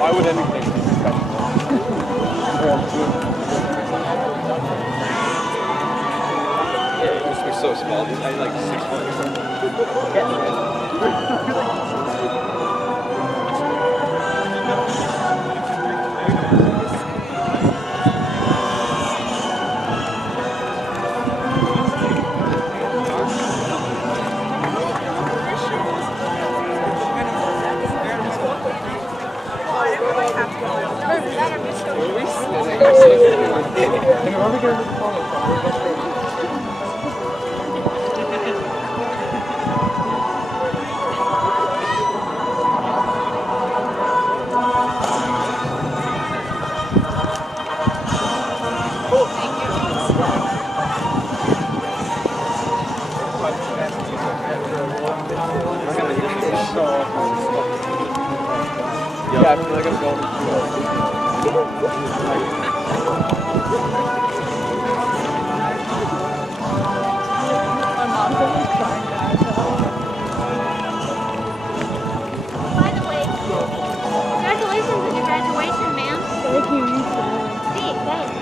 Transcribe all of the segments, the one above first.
Why would anything be Yeah, it used to be so small. I had like 6 Yeah, I feel like I'm going to By the way, congratulations on your graduation, ma'am. Thank you. Hey, thanks.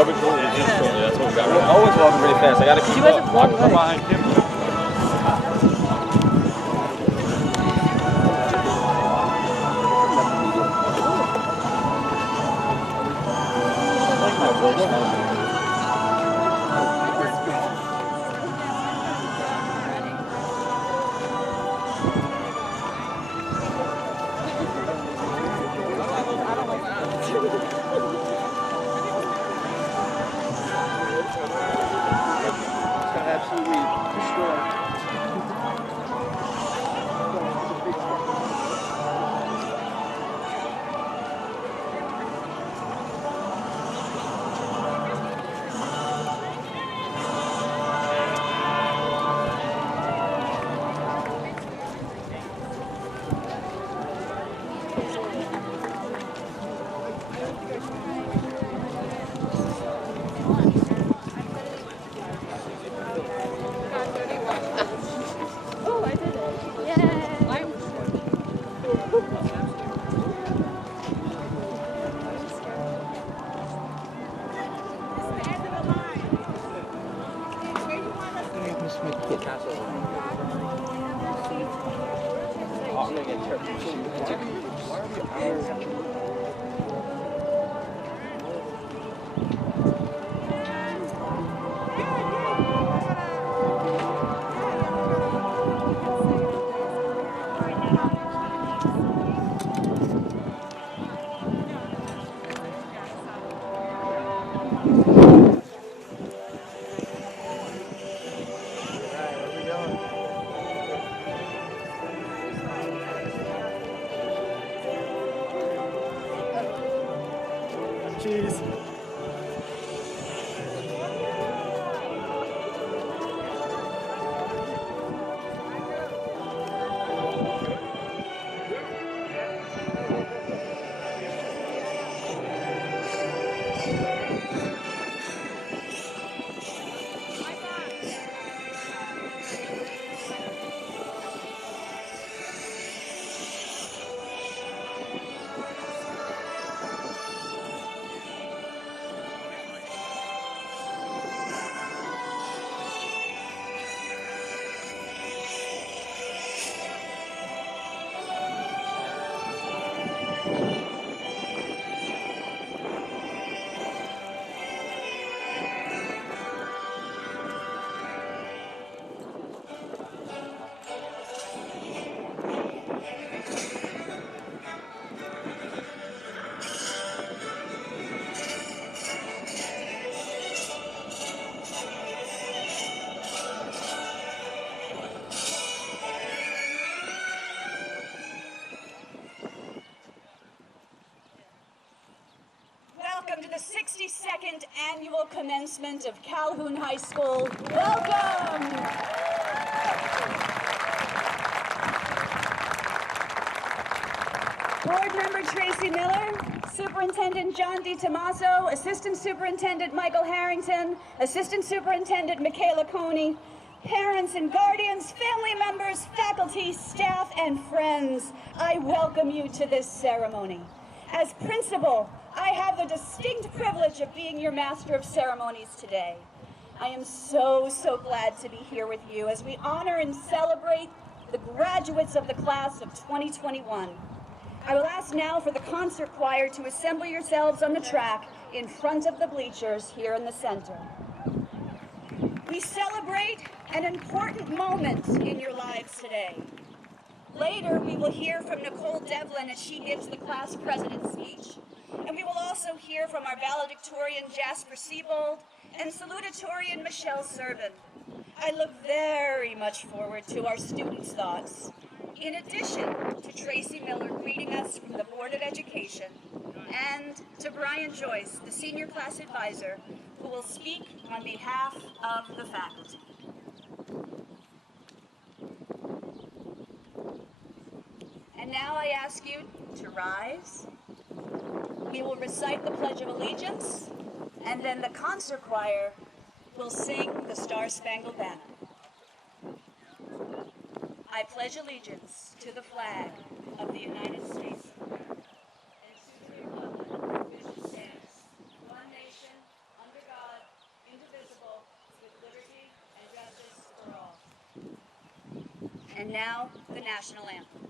That's what we got. We're always walking really fast. I gotta keep up. I'm behind him. Cheese. Welcome to the 62nd annual commencement of Calhoun High School. Welcome! Board Member Tracy Miller, Superintendent John DiTomaso, Assistant Superintendent Michael Harrington, Assistant Superintendent Michaela Coney, parents and guardians, family members, faculty, staff, and friends, I welcome you to this ceremony. As principal, I have the distinct privilege of being your Master of Ceremonies today. I am so glad to be here with you as we honor and celebrate the graduates of the class of 2021. I will ask now for the concert choir to assemble yourselves on the track in front of the bleachers here in the center. We celebrate an important moment in your lives today. Later, we will hear from Nicole Devlin as she gives the class president's speech. And we will also hear from our valedictorian Jasper Siebold and salutatorian Michelle Servin. I look very much forward to our students' thoughts, in addition to Tracy Miller greeting us from the Board of Education, and to Brian Joyce, the senior class advisor, who will speak on behalf of the faculty. And now I ask you to rise. We will recite the Pledge of Allegiance, and then the concert choir will sing the Star-Spangled Banner. I pledge allegiance to the flag of the United States and to the republic which stands, one nation, under God, indivisible, with liberty and justice for all. And now, the national anthem.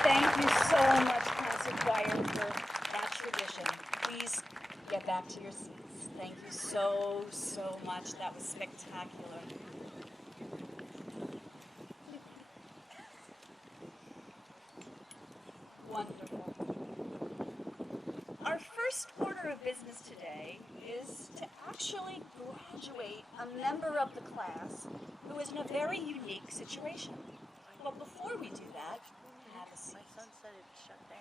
Thank you so much, concert choir, for that tradition. Please get back to your seats. Thank you so much. That was spectacular. Wonderful. Our first order of business today is to actually graduate a member of the class who is in a very unique situation. But before we do that, have a seat. My son said it shut down.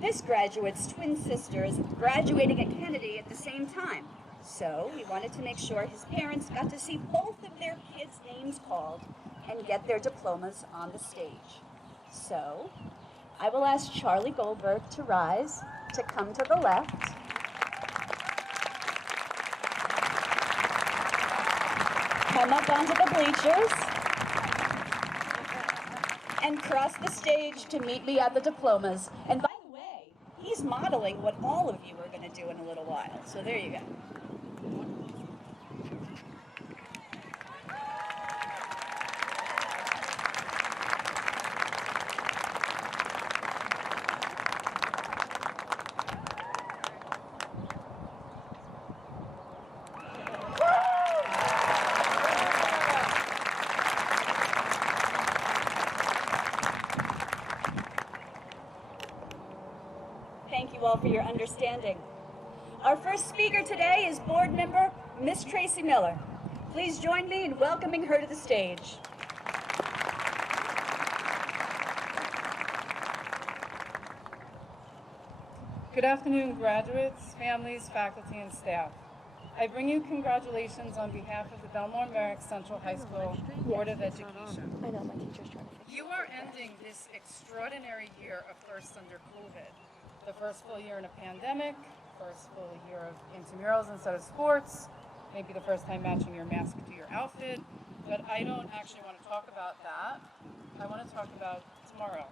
This graduate's twin sister is graduating at Kennedy at the same time. So we wanted to make sure his parents got to see both of their kids' names called and get their diplomas on the stage. So I will ask Charlie Goldberg to rise, to come to the left. Come up onto the bleachers and cross the stage to meet me at the diplomas. And by the way, he's modeling what all of you are going to do in a little while. So there you go. all for your understanding. Our first speaker today is board member Miss Tracy Miller. Please join me in welcoming her to the stage. Good afternoon, graduates, families, faculty, and staff. I bring you congratulations on behalf of the Bellmore-Merrick Central High School Board of Education. I know, my teacher's trying to fix it. You are ending this extraordinary year of first under COVID. The first full year in a pandemic, first full year of intramurals instead of sports, maybe the first time matching your mask to your outfit, but I don't actually want to talk about that. I want to talk about tomorrow.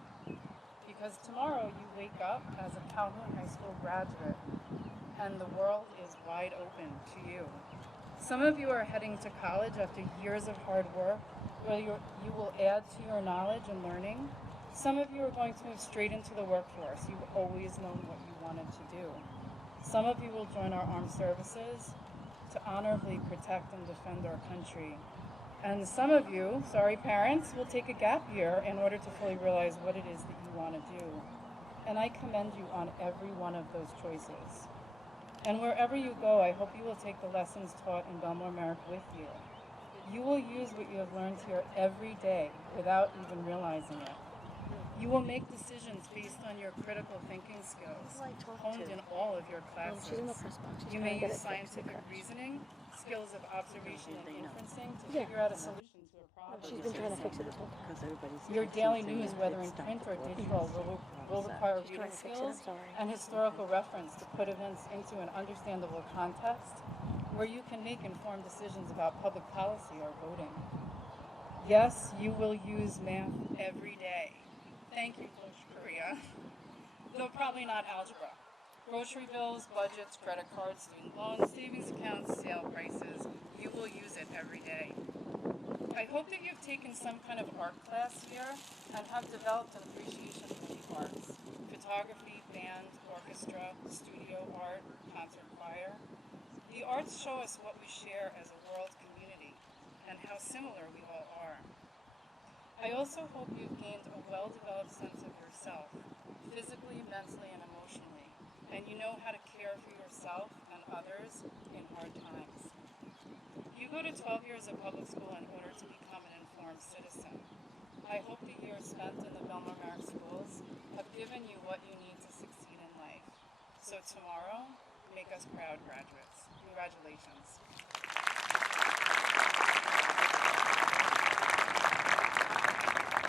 Because tomorrow you wake up as a Calhoun High School graduate and the world is wide open to you. Some of you are heading to college after years of hard work where you will add to your knowledge and learning. Some of you are going to move straight into the workforce. You've always known what you wanted to do. Some of you will join our armed services to honorably protect and defend our country. And some of you, sorry parents, will take a gap year in order to fully realize what it is that you want to do. And I commend you on every one of those choices. And wherever you go, I hope you will take the lessons taught in Bellmore-Merrick with you. You will use what you have learned here every day without even realizing it. You will make decisions based on your critical thinking skills, honed in all of your classes. You may use scientific reasoning, skills of observation and inferencing to figure out a solution to a problem. She's been trying to fix it this whole time. Your daily news, whether in print or digital, will require reading skills and historical reference to put events into an understandable context where you can make informed decisions about public policy or voting. Yes, you will use math every day. Thank you, Coach Korea. Though probably not algebra. Grocery bills, budgets, credit cards, student loans, savings accounts, sale prices, you will use it every day. I hope that you've taken some kind of art class here and have developed an appreciation for the arts. Photography, band, orchestra, studio art, concert choir. The arts show us what we share as a world community and how similar we all are. I also hope you've gained a well-developed sense of yourself, physically, mentally, and emotionally, and you know how to care for yourself and others in hard times. You go to 12 years of public school in order to become an informed citizen. I hope the years spent in the Bellmore-Merrick schools have given you what you need to succeed in life. So tomorrow, make us proud, graduates. Congratulations.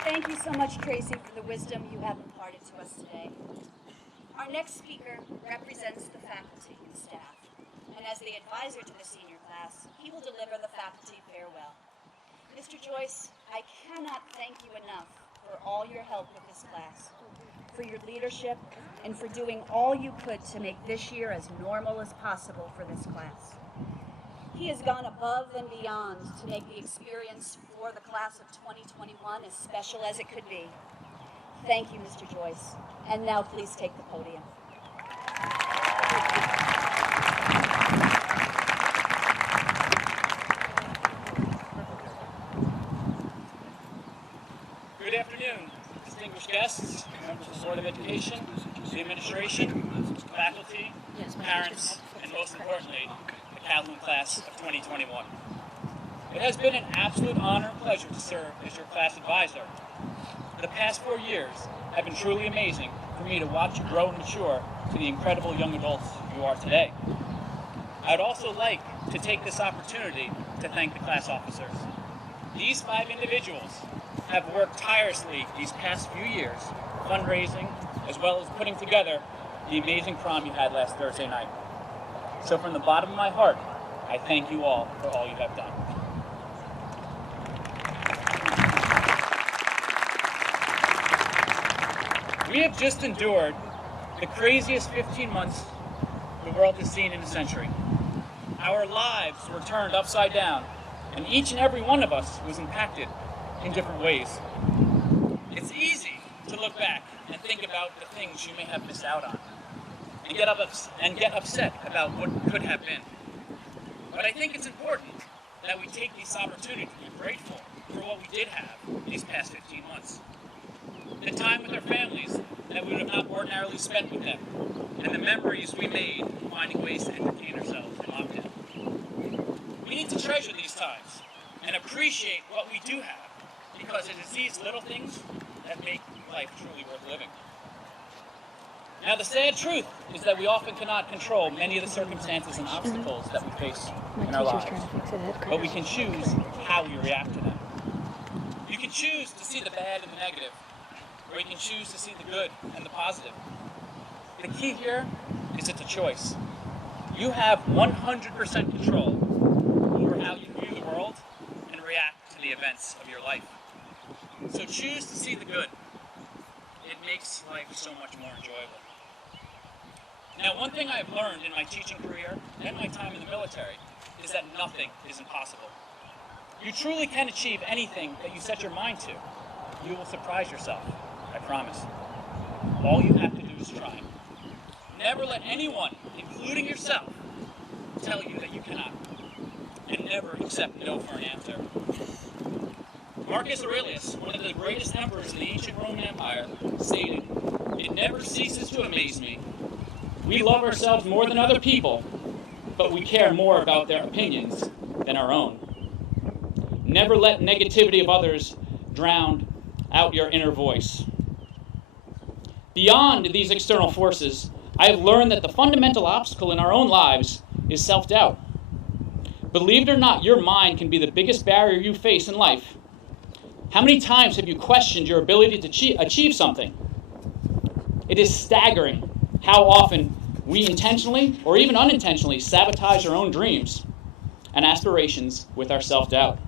Thank you so much, Tracy, for the wisdom you have imparted to us today. Our next speaker represents the faculty and staff, and as the advisor to the senior class, he will deliver the faculty farewell. Mr. Joyce, I cannot thank you enough for all your help with this class, for your leadership, and for doing all you could to make this year as normal as possible for this class. He has gone above and beyond to make the experience for the class of 2021 as special as it could be. Thank you, Mr. Joyce. And now please take the podium. Good afternoon, distinguished guests, members of the Board of Education, the administration, faculty, parents, and most importantly, the Calhoun class of 2021. It has been an absolute honor and pleasure to serve as your class advisor. The past 4 years have been truly amazing for me to watch you grow and mature to the incredible young adults you are today. I'd also like to take this opportunity to thank the class officers. These 5 individuals have worked tirelessly these past few years, fundraising, as well as putting together the amazing prom you had last Thursday night. So from the bottom of my heart, I thank you all for all you have done. We have just endured the craziest 15 months the world has seen in a century. Our lives were turned upside down, and each and every one of us was impacted in different ways. It's easy to look back and think about the things you may have missed out on, and get upset about what could have been. But I think it's important that we take this opportunity to be grateful for what we did have these past 15 months. The time with our families that we would have not ordinarily we spent with them, and the memories we made finding ways to entertain ourselves in lockdown. We need to treasure these times and appreciate what we do have, because it is these little things that make life truly worth living. Now, the sad truth is that we often cannot control many of the circumstances and obstacles that we face in our lives, but we can choose how we react to them. You can choose to see the bad and the negative, or you can choose to see the good and the positive. The key here is it's a choice. You have 100% control over how you view the world and react to the events of your life. So choose to see the good. It makes life so much more enjoyable. Now, one thing I have learned in my teaching career and my time in the military is that nothing is impossible. You truly can achieve anything that you set your mind to. You will surprise yourself, I promise. All you have to do is try. Never let anyone, including yourself, tell you that you cannot. And never accept no for an answer. Marcus Aurelius, one of the greatest emperors in the ancient Roman Empire, stated, "It never ceases to amaze me. We love ourselves more than other people, but we care more about their opinions than our own." Never let negativity of others drown out your inner voice. Beyond these external forces, I have learned that the fundamental obstacle in our own lives is self-doubt. Believe it or not, your mind can be the biggest barrier you face in life. How many times have you questioned your ability to achieve something? It is staggering how often we intentionally or even unintentionally sabotage our own dreams and aspirations with our self-doubt.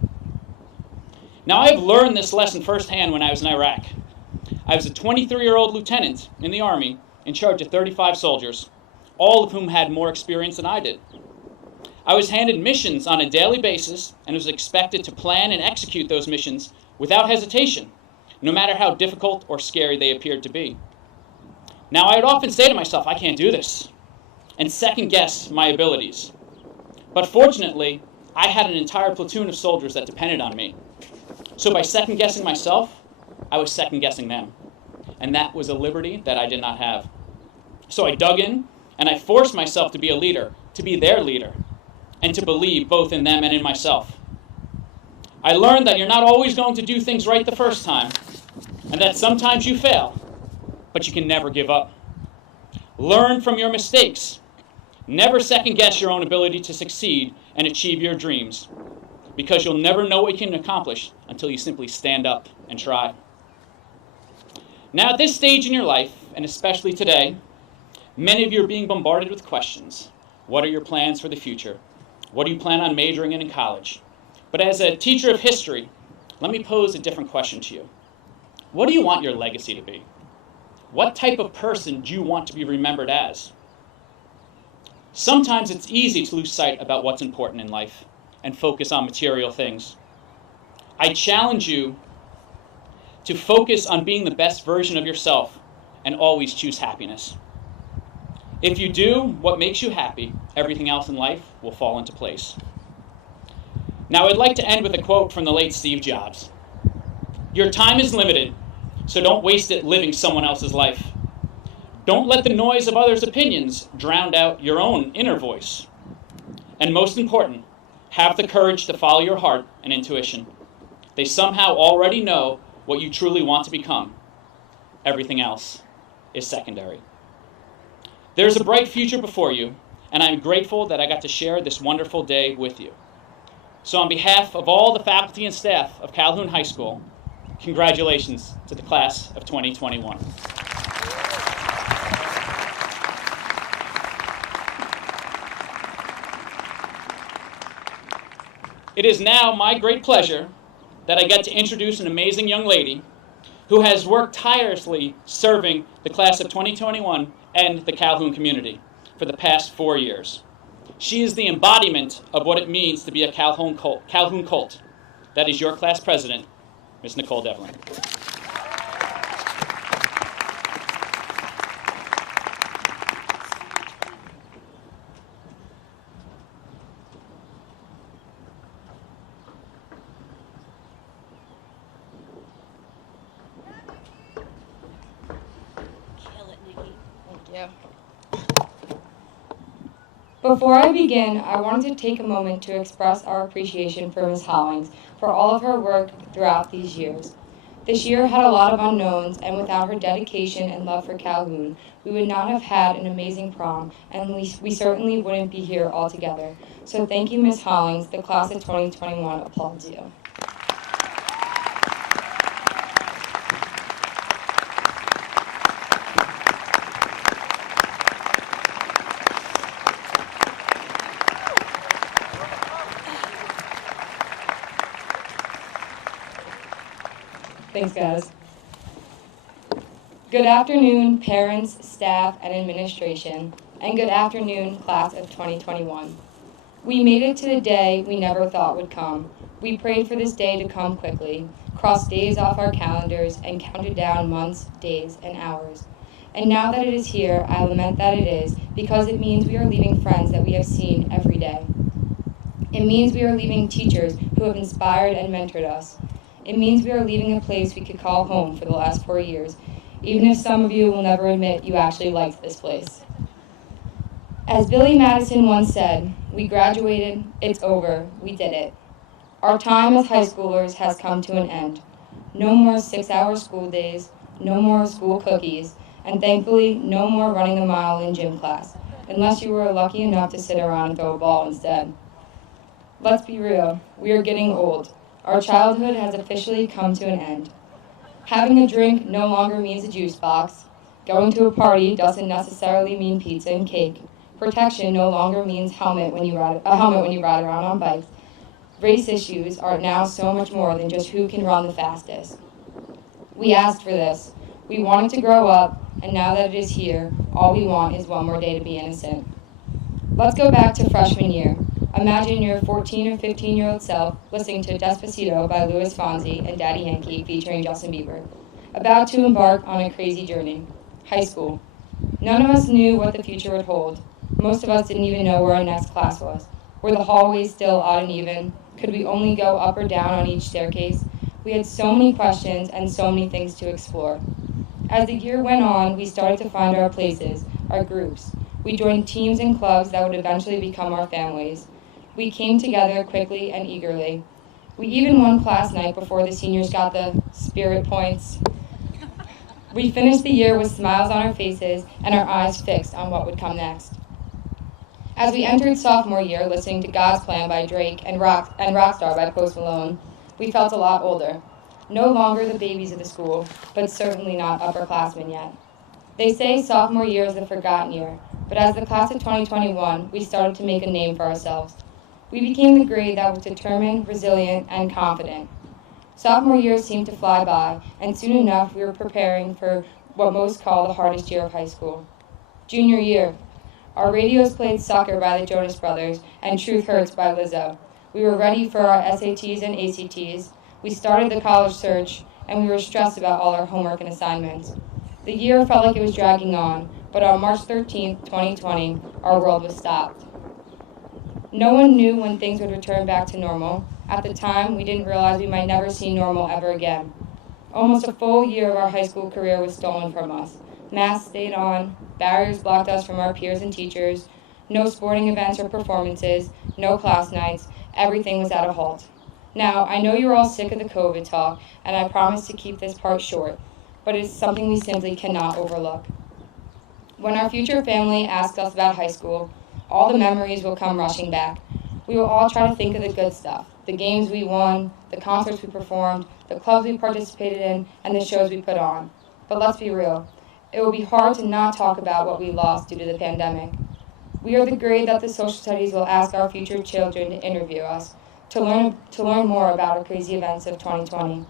Now, I have learned this lesson firsthand when I was in Iraq. I was a 23-year-old lieutenant in the Army in charge of 35 soldiers, all of whom had more experience than I did. I was handed missions on a daily basis and was expected to plan and execute those missions without hesitation, no matter how difficult or scary they appeared to be. Now, I would often say to myself, I can't do this, and second-guess my abilities. But fortunately, I had an entire platoon of soldiers that depended on me. So by second-guessing myself, I was second-guessing them. And that was a liberty that I did not have. So I dug in, and I forced myself to be a leader, to be their leader, and to believe both in them and in myself. I learned that you're not always going to do things right the first time, and that sometimes you fail, but you can never give up. Learn from your mistakes. Never second-guess your own ability to succeed and achieve your dreams, because you'll never know what you can accomplish until you simply stand up and try. Now, at this stage in your life, and especially today, many of you are being bombarded with questions. What are your plans for the future? What do you plan on majoring in college? But as a teacher of history, let me pose a different question to you. What do you want your legacy to be? What type of person do you want to be remembered as? Sometimes it's easy to lose sight about what's important in life and focus on material things. I challenge you to focus on being the best version of yourself and always choose happiness. If you do what makes you happy, everything else in life will fall into place. Now, I'd like to end with a quote from the late Steve Jobs. Your time is limited, so don't waste it living someone else's life. Don't let the noise of others' opinions drown out your own inner voice. And most important, have the courage to follow your heart and intuition. They somehow already know what you truly want to become. Everything else is secondary. There's a bright future before you, and I'm grateful that I got to share this wonderful day with you. So on behalf of all the faculty and staff of Calhoun High School, congratulations to the class of 2021. It is now my great pleasure that I get to introduce an amazing young lady who has worked tirelessly serving the class of 2021 and the Calhoun community for the past 4 years. She is the embodiment of what it means to be a Calhoun Colt. That is your class president, Ms. Nicole Devlin. Kill it, Nikki. you. Before I begin, I wanted to take a moment to express our appreciation for Ms. Hollings for all of her work throughout these years. This year had a lot of unknowns, and without her dedication and love for Calhoun, we would not have had an amazing prom, and we certainly wouldn't be here all together. So thank you, Ms. Hollings. The class of 2021 applauds you. Thanks, guys. Good afternoon, parents, staff, and administration, and good afternoon, class of 2021. We made it to the day we never thought would come. We prayed for this day to come quickly, crossed days off our calendars, and counted down months, days, and hours. And now that it is here, I lament that it is, because it means we are leaving friends that we have seen every day. It means we are leaving teachers who have inspired and mentored us. It means we are leaving a place we could call home for the last 4 years, even if some of you will never admit you actually liked this place. As Billy Madison once said, we graduated, it's over, we did it. Our time as high schoolers has come to an end. No more 6-hour school days, no more school cookies, and thankfully, no more running a mile in gym class, unless you were lucky enough to sit around and throw a ball instead. Let's be real, we are getting old. Our childhood has officially come to an end. Having a drink no longer means a juice box. Going to a party doesn't necessarily mean pizza and cake. Protection no longer means a helmet when you ride around on bikes. Race issues are now so much more than just who can run the fastest. We asked for this. We wanted to grow up, and now that it is here, all we want is one more day to be innocent. Let's go back to freshman year. Imagine your 14 or 15-year-old self listening to Despacito by Louis Fonsi and Daddy Yankee featuring Justin Bieber, about to embark on a crazy journey. High school. None of us knew what the future would hold. Most of us didn't even know where our next class was. Were the hallways still odd and even? Could we only go up or down on each staircase? We had so many questions and so many things to explore. As the year went on, we started to find our places, our groups. We joined teams and clubs that would eventually become our families. We came together quickly and eagerly. We even won class night before the seniors got the spirit points. We finished the year with smiles on our faces and our eyes fixed on what would come next. As we entered sophomore year, listening to God's Plan by Drake and Rockstar by Post Malone, we felt a lot older. No longer the babies of the school, but certainly not upperclassmen yet. They say sophomore year is the forgotten year, but as the class of 2021, we started to make a name for ourselves. We became the grade that was determined, resilient, and confident. Sophomore year seemed to fly by, and soon enough we were preparing for what most call the hardest year of high school. Junior year. Our radios played Sucker by the Jonas Brothers and Truth Hurts by Lizzo. We were ready for our SATs and ACTs. We started the college search, and we were stressed about all our homework and assignments. The year felt like it was dragging on, but on March 13th, 2020, our world was stopped. No one knew when things would return back to normal. At the time, we didn't realize we might never see normal ever again. Almost a full year of our high school career was stolen from us. Masks stayed on, barriers blocked us from our peers and teachers, no sporting events or performances, no class nights, everything was at a halt. Now, I know you're all sick of the COVID talk, and I promise to keep this part short, but it's something we simply cannot overlook. When our future family asks us about high school, all the memories will come rushing back. We will all try to think of the good stuff, the games we won, the concerts we performed, the clubs we participated in, and the shows we put on. But let's be real, it will be hard to not talk about what we lost due to the pandemic. We are the grade that the social studies will ask our future children to interview us, to learn more about our crazy events of 2020.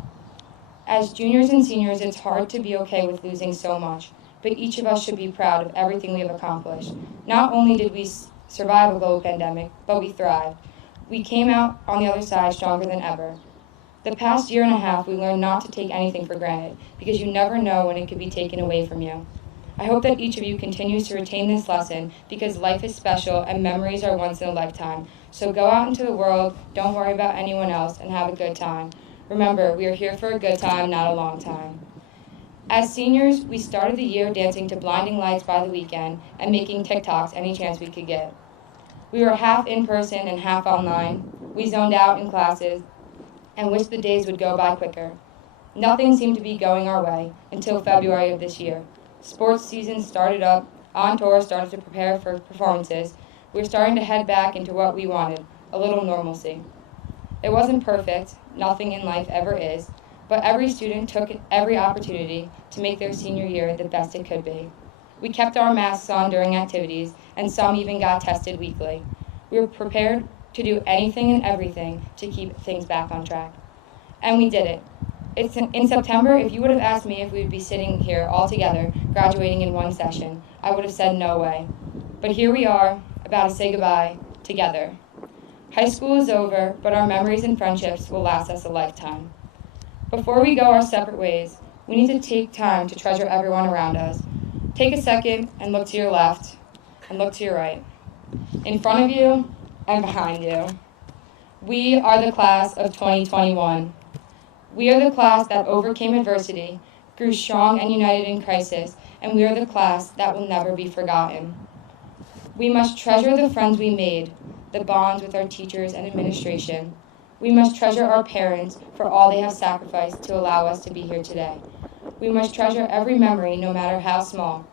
As juniors and seniors, it's hard to be okay with losing so much, but each of us should be proud of everything we have accomplished. Not only did we survive a global pandemic, but we thrived. We came out on the other side stronger than ever. The past year and a half, we learned not to take anything for granted, because you never know when it could be taken away from you. I hope that each of you continues to retain this lesson, because life is special and memories are once in a lifetime. So go out into the world, don't worry about anyone else, and have a good time. Remember, we are here for a good time, not a long time. As seniors, we started the year dancing to Blinding Lights by the Weekend and making TikToks any chance we could get. We were half in person and half online. We zoned out in classes and wished the days would go by quicker. Nothing seemed to be going our way until February of this year. Sports season started up, On Tour started to prepare for performances. We were starting to head back into what we wanted, a little normalcy. It wasn't perfect, nothing in life ever is, but every student took every opportunity to make their senior year the best it could be. We kept our masks on during activities, and some even got tested weekly. We were prepared to do anything and everything to keep things back on track. And we did it. In September, if you would have asked me if we would be sitting here all together, graduating in one session, I would have said no way. But here we are, about to say goodbye, together. High school is over, but our memories and friendships will last us a lifetime. Before we go our separate ways, we need to take time to treasure everyone around us. Take a second and look to your left, and look to your right. In front of you and behind you. We are the class of 2021. We are the class that overcame adversity, grew strong and united in crisis, and we are the class that will never be forgotten. We must treasure the friends we made, the bonds with our teachers and administration. We must treasure our parents for all they have sacrificed to allow us to be here today. We must treasure every memory, no matter how small.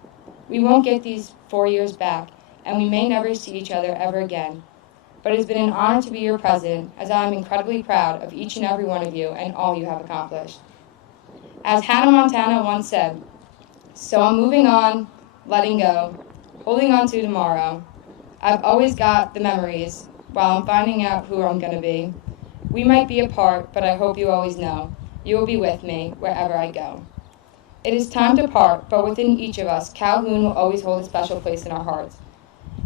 We won't get these 4 years back, and we may never see each other ever again. But it has been an honor to be your president, as I am incredibly proud of each and every one of you and all you have accomplished. As Hannah Montana once said, "So I'm moving on, letting go, holding on to tomorrow. I've always got the memories while I'm finding out who I'm going to be. We might be apart, but I hope you always know you will be with me wherever I go." It is time to part, but within each of us, Calhoun will always hold a special place in our hearts.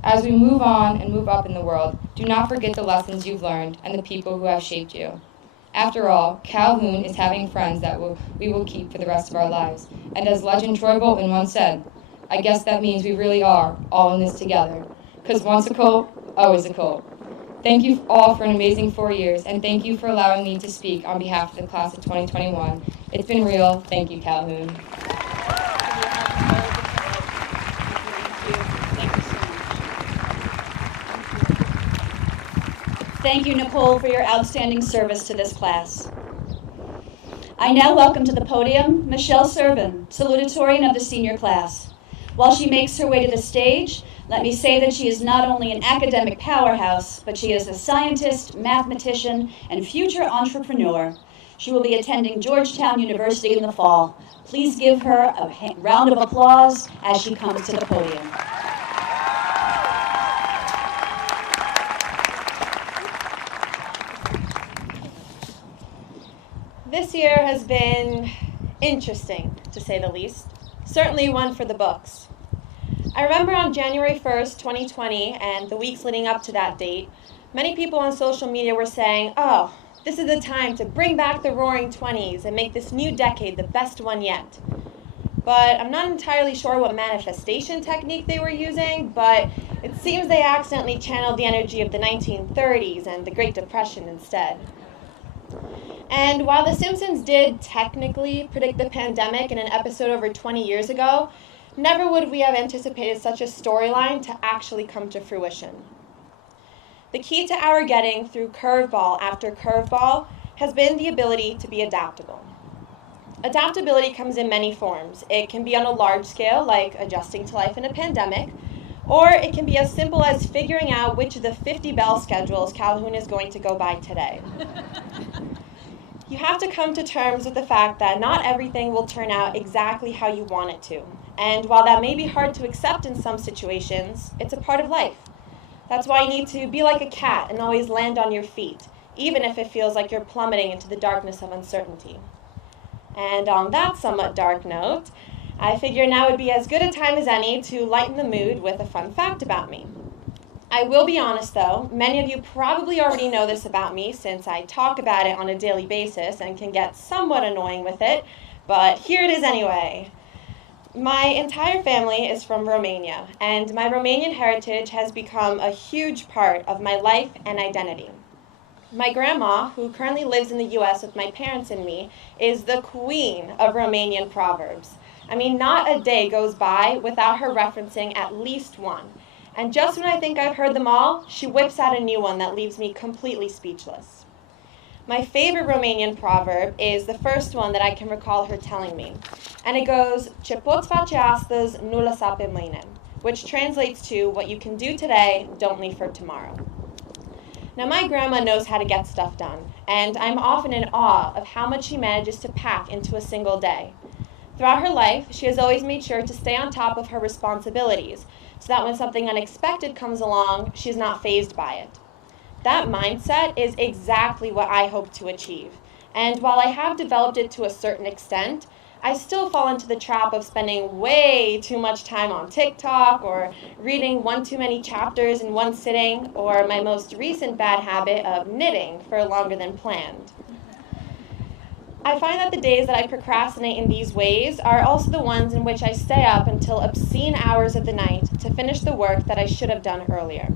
As we move on and move up in the world, do not forget the lessons you've learned and the people who have shaped you. After all, Calhoun is having friends that we will keep for the rest of our lives. And as legend Troy Bolton once said, I guess that means we really are all in this together. Because once a Colt, always a Colt. Thank you all for an amazing 4 years, and thank you for allowing me to speak on behalf of the class of 2021. It's been real. Thank you, Calhoun. Thank you, Nicole, for your outstanding service to this class. I now welcome to the podium Michelle Servin, Salutatorian of the senior class. While she makes her way to the stage, let me say that she is not only an academic powerhouse, but she is a scientist, mathematician, and future entrepreneur. She will be attending Georgetown University in the fall. Please give her a round of applause as she comes to the podium. This year has been interesting, to say the least. Certainly one for the books. I remember on January 1st, 2020, and the weeks leading up to that date, many people on social media were saying, "Oh, this is the time to bring back the Roaring '20s and make this new decade the best one yet." But I'm not entirely sure what manifestation technique they were using, but it seems they accidentally channeled the energy of the 1930s and the Great Depression instead. And while The Simpsons did technically predict the pandemic in an episode over 20 years ago, never would we have anticipated such a storyline to actually come to fruition. The key to our getting through curveball after curveball has been the ability to be adaptable. Adaptability comes in many forms. It can be on a large scale, like adjusting to life in a pandemic, or it can be as simple as figuring out which of the 50 bell schedules Calhoun is going to go by today. You have to come to terms with the fact that not everything will turn out exactly how you want it to. And while that may be hard to accept in some situations, it's a part of life. That's why you need to be like a cat and always land on your feet, even if it feels like you're plummeting into the darkness of uncertainty. And on that somewhat dark note, I figure now would be as good a time as any to lighten the mood with a fun fact about me. I will be honest though, many of you probably already know this about me since I talk about it on a daily basis and can get somewhat annoying with it, but here it is anyway. My entire family is from Romania, and my Romanian heritage has become a huge part of my life and identity. My grandma, who currently lives in the US with my parents and me, is the queen of Romanian proverbs. I mean, not a day goes by without her referencing at least one. And just when I think I've heard them all, she whips out a new one that leaves me completely speechless. My favorite Romanian proverb is the first one that I can recall her telling me. And it goes, "Ce poți face astăzi, nu lăsa pe mâine," which translates to, "What you can do today, don't leave for tomorrow." Now, my grandma knows how to get stuff done, and I'm often in awe of how much she manages to pack into a single day. Throughout her life, she has always made sure to stay on top of her responsibilities, so that when something unexpected comes along, she's not fazed by it. That mindset is exactly what I hope to achieve, and while I have developed it to a certain extent, I still fall into the trap of spending way too much time on TikTok or reading one too many chapters in one sitting, or my most recent bad habit of knitting for longer than planned. I find that the days that I procrastinate in these ways are also the ones in which I stay up until obscene hours of the night to finish the work that I should have done earlier.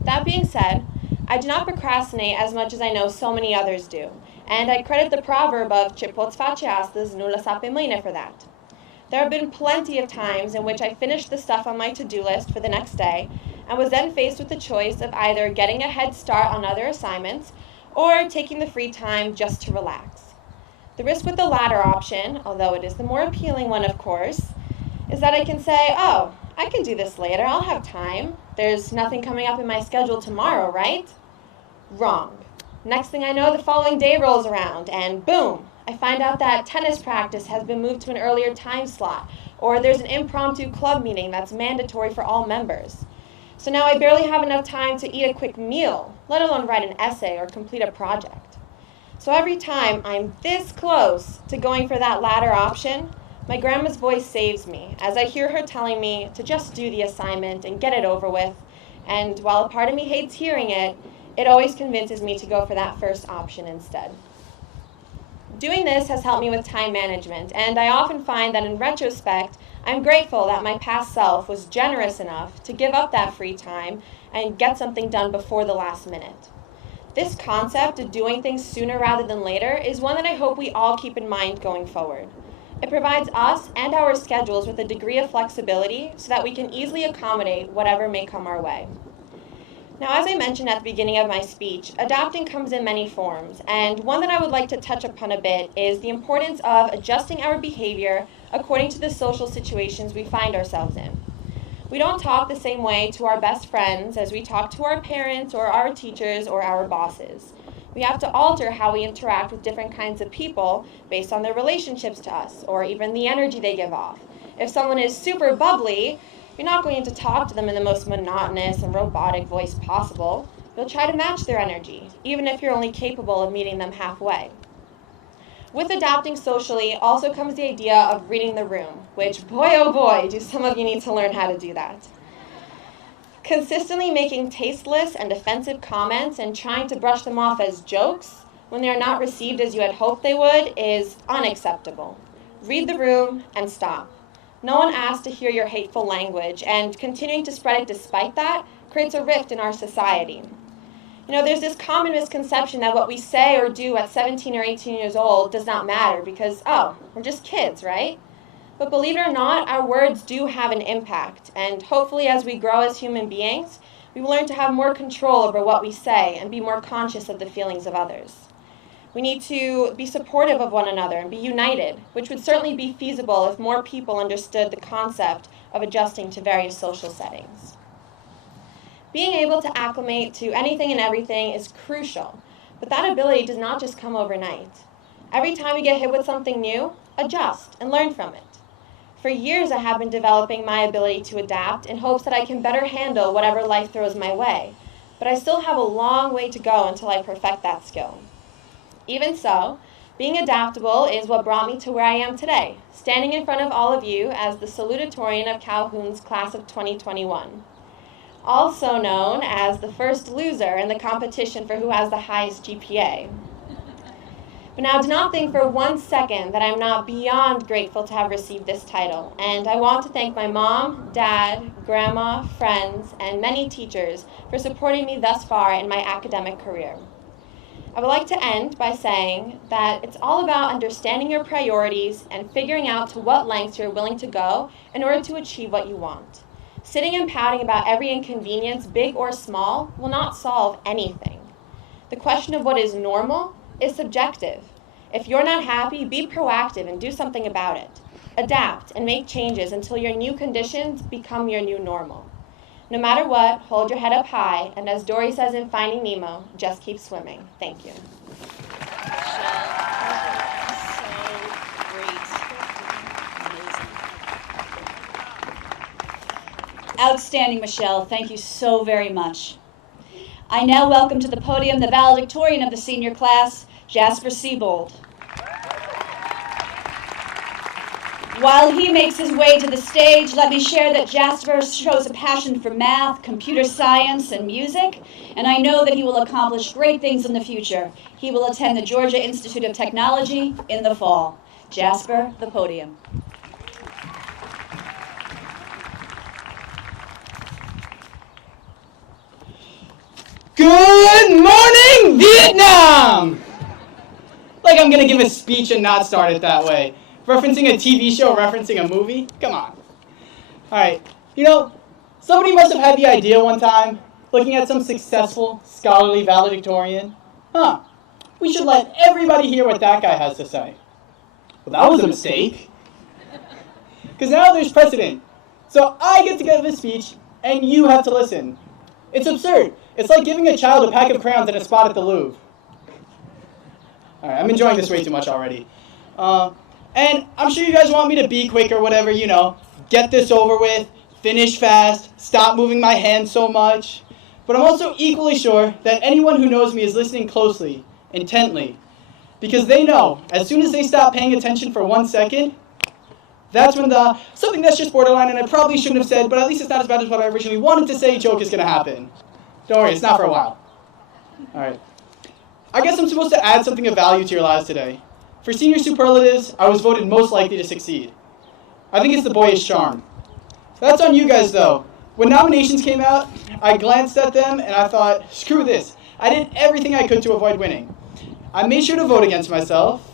That being said, I do not procrastinate as much as I know so many others do, and I credit the proverb of "Ce poți face astăzi, nu lăsa pe mâine" for that. There have been plenty of times in which I finished the stuff on my to-do list for the next day and was then faced with the choice of either getting a head start on other assignments or taking the free time just to relax. The risk with the latter option, although it is the more appealing one of course, is that I can say, "Oh, I can do this later, I'll have time. There's nothing coming up in my schedule tomorrow, right?" Wrong. Next thing I know, the following day rolls around, and boom, I find out that tennis practice has been moved to an earlier time slot, or there's an impromptu club meeting that's mandatory for all members. So now I barely have enough time to eat a quick meal, let alone write an essay or complete a project. So every time I'm this close to going for that latter option, my grandma's voice saves me as I hear her telling me to just do the assignment and get it over with, and while a part of me hates hearing it, it always convinces me to go for that first option instead. Doing this has helped me with time management, and I often find that in retrospect, I'm grateful that my past self was generous enough to give up that free time and get something done before the last minute. This concept of doing things sooner rather than later is one that I hope we all keep in mind going forward. It provides us and our schedules with a degree of flexibility so that we can easily accommodate whatever may come our way. Now, as I mentioned at the beginning of my speech, adapting comes in many forms, and one that I would like to touch upon a bit is the importance of adjusting our behavior according to the social situations we find ourselves in. We don't talk the same way to our best friends as we talk to our parents or our teachers or our bosses. We have to alter how we interact with different kinds of people based on their relationships to us, or even the energy they give off. If someone is super bubbly, you're not going to talk to them in the most monotonous and robotic voice possible. You'll try to match their energy, even if you're only capable of meeting them halfway. With adapting socially also comes the idea of reading the room, which, boy oh boy, do some of you need to learn how to do that. Consistently making tasteless and offensive comments and trying to brush them off as jokes when they are not received as you had hoped they would is unacceptable. Read the room and stop. No one asked to hear your hateful language, and continuing to spread it despite that creates a rift in our society. You know, there's this common misconception that what we say or do at 17 or 18 years old does not matter because, oh, we're just kids, right? But believe it or not, our words do have an impact, and hopefully as we grow as human beings, we will learn to have more control over what we say and be more conscious of the feelings of others. We need to be supportive of one another and be united, which would certainly be feasible if more people understood the concept of adjusting to various social settings. Being able to acclimate to anything and everything is crucial, but that ability does not just come overnight. Every time you get hit with something new, adjust and learn from it. For years I have been developing my ability to adapt in hopes that I can better handle whatever life throws my way, but I still have a long way to go until I perfect that skill. Even so, being adaptable is what brought me to where I am today, standing in front of all of you as the Salutatorian of Calhoun's class of 2021. Also known as the first loser in the competition for who has the highest GPA. But now do not think for 1 second that I'm not beyond grateful to have received this title, and I want to thank my mom, dad, grandma, friends, and many teachers for supporting me thus far in my academic career. I would like to end by saying that it's all about understanding your priorities and figuring out to what lengths you're willing to go in order to achieve what you want. Sitting and pouting about every inconvenience, big or small, will not solve anything. The question of what is normal is subjective. If you're not happy, be proactive and do something about it. Adapt and make changes until your new conditions become your new normal. No matter what, hold your head up high, and as Dory says in Finding Nemo, just keep swimming. Thank you. Outstanding, Michelle. Thank you so very much. I now welcome to the podium the valedictorian of the senior class, Jasper Siebold. While he makes his way to the stage, let me share that Jasper shows a passion for math, computer science, and music, and I know that he will accomplish great things in the future. He will attend the Georgia Institute of Technology in the fall. Jasper, the podium. Good morning, Vietnam! Like I'm gonna give a speech and not start it that way. Referencing a TV show, referencing a movie? Come on. Alright, somebody must have had the idea one time, looking at some successful, scholarly valedictorian. We should let everybody hear what that guy has to say. Well, that was a mistake. Because now there's precedent. So I get to give a speech, and you have to listen. It's absurd. It's like giving a child a pack of crayons and a spot at the Louvre. Alright, I'm enjoying this way too much already. And I'm sure you guys want me to be quick or whatever, get this over with, finish fast, stop moving my hands so much. But I'm also equally sure that anyone who knows me is listening closely, intently. Because they know, as soon as they stop paying attention for 1 second, that's when something that's just borderline and I probably shouldn't have said, but at least it's not as bad as what I originally wanted to say, joke is going to happen. Don't worry, it's not for a while. Alright. I guess I'm supposed to add something of value to your lives today. For senior superlatives, I was voted most likely to succeed. I think it's the boyish charm. That's on you guys though. When nominations came out, I glanced at them and I thought, screw this. I did everything I could to avoid winning. I made sure to vote against myself,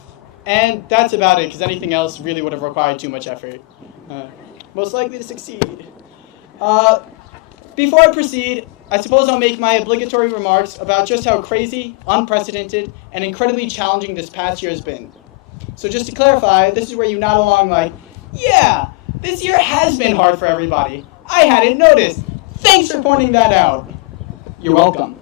and that's about it, because anything else really would have required too much effort. Most likely to succeed. Before I proceed, I suppose I'll make my obligatory remarks about just how crazy, unprecedented, and incredibly challenging this past year has been. So just to clarify, this is where you nod along like, yeah, this year has been hard for everybody. I hadn't noticed. Thanks for pointing that out. You're welcome.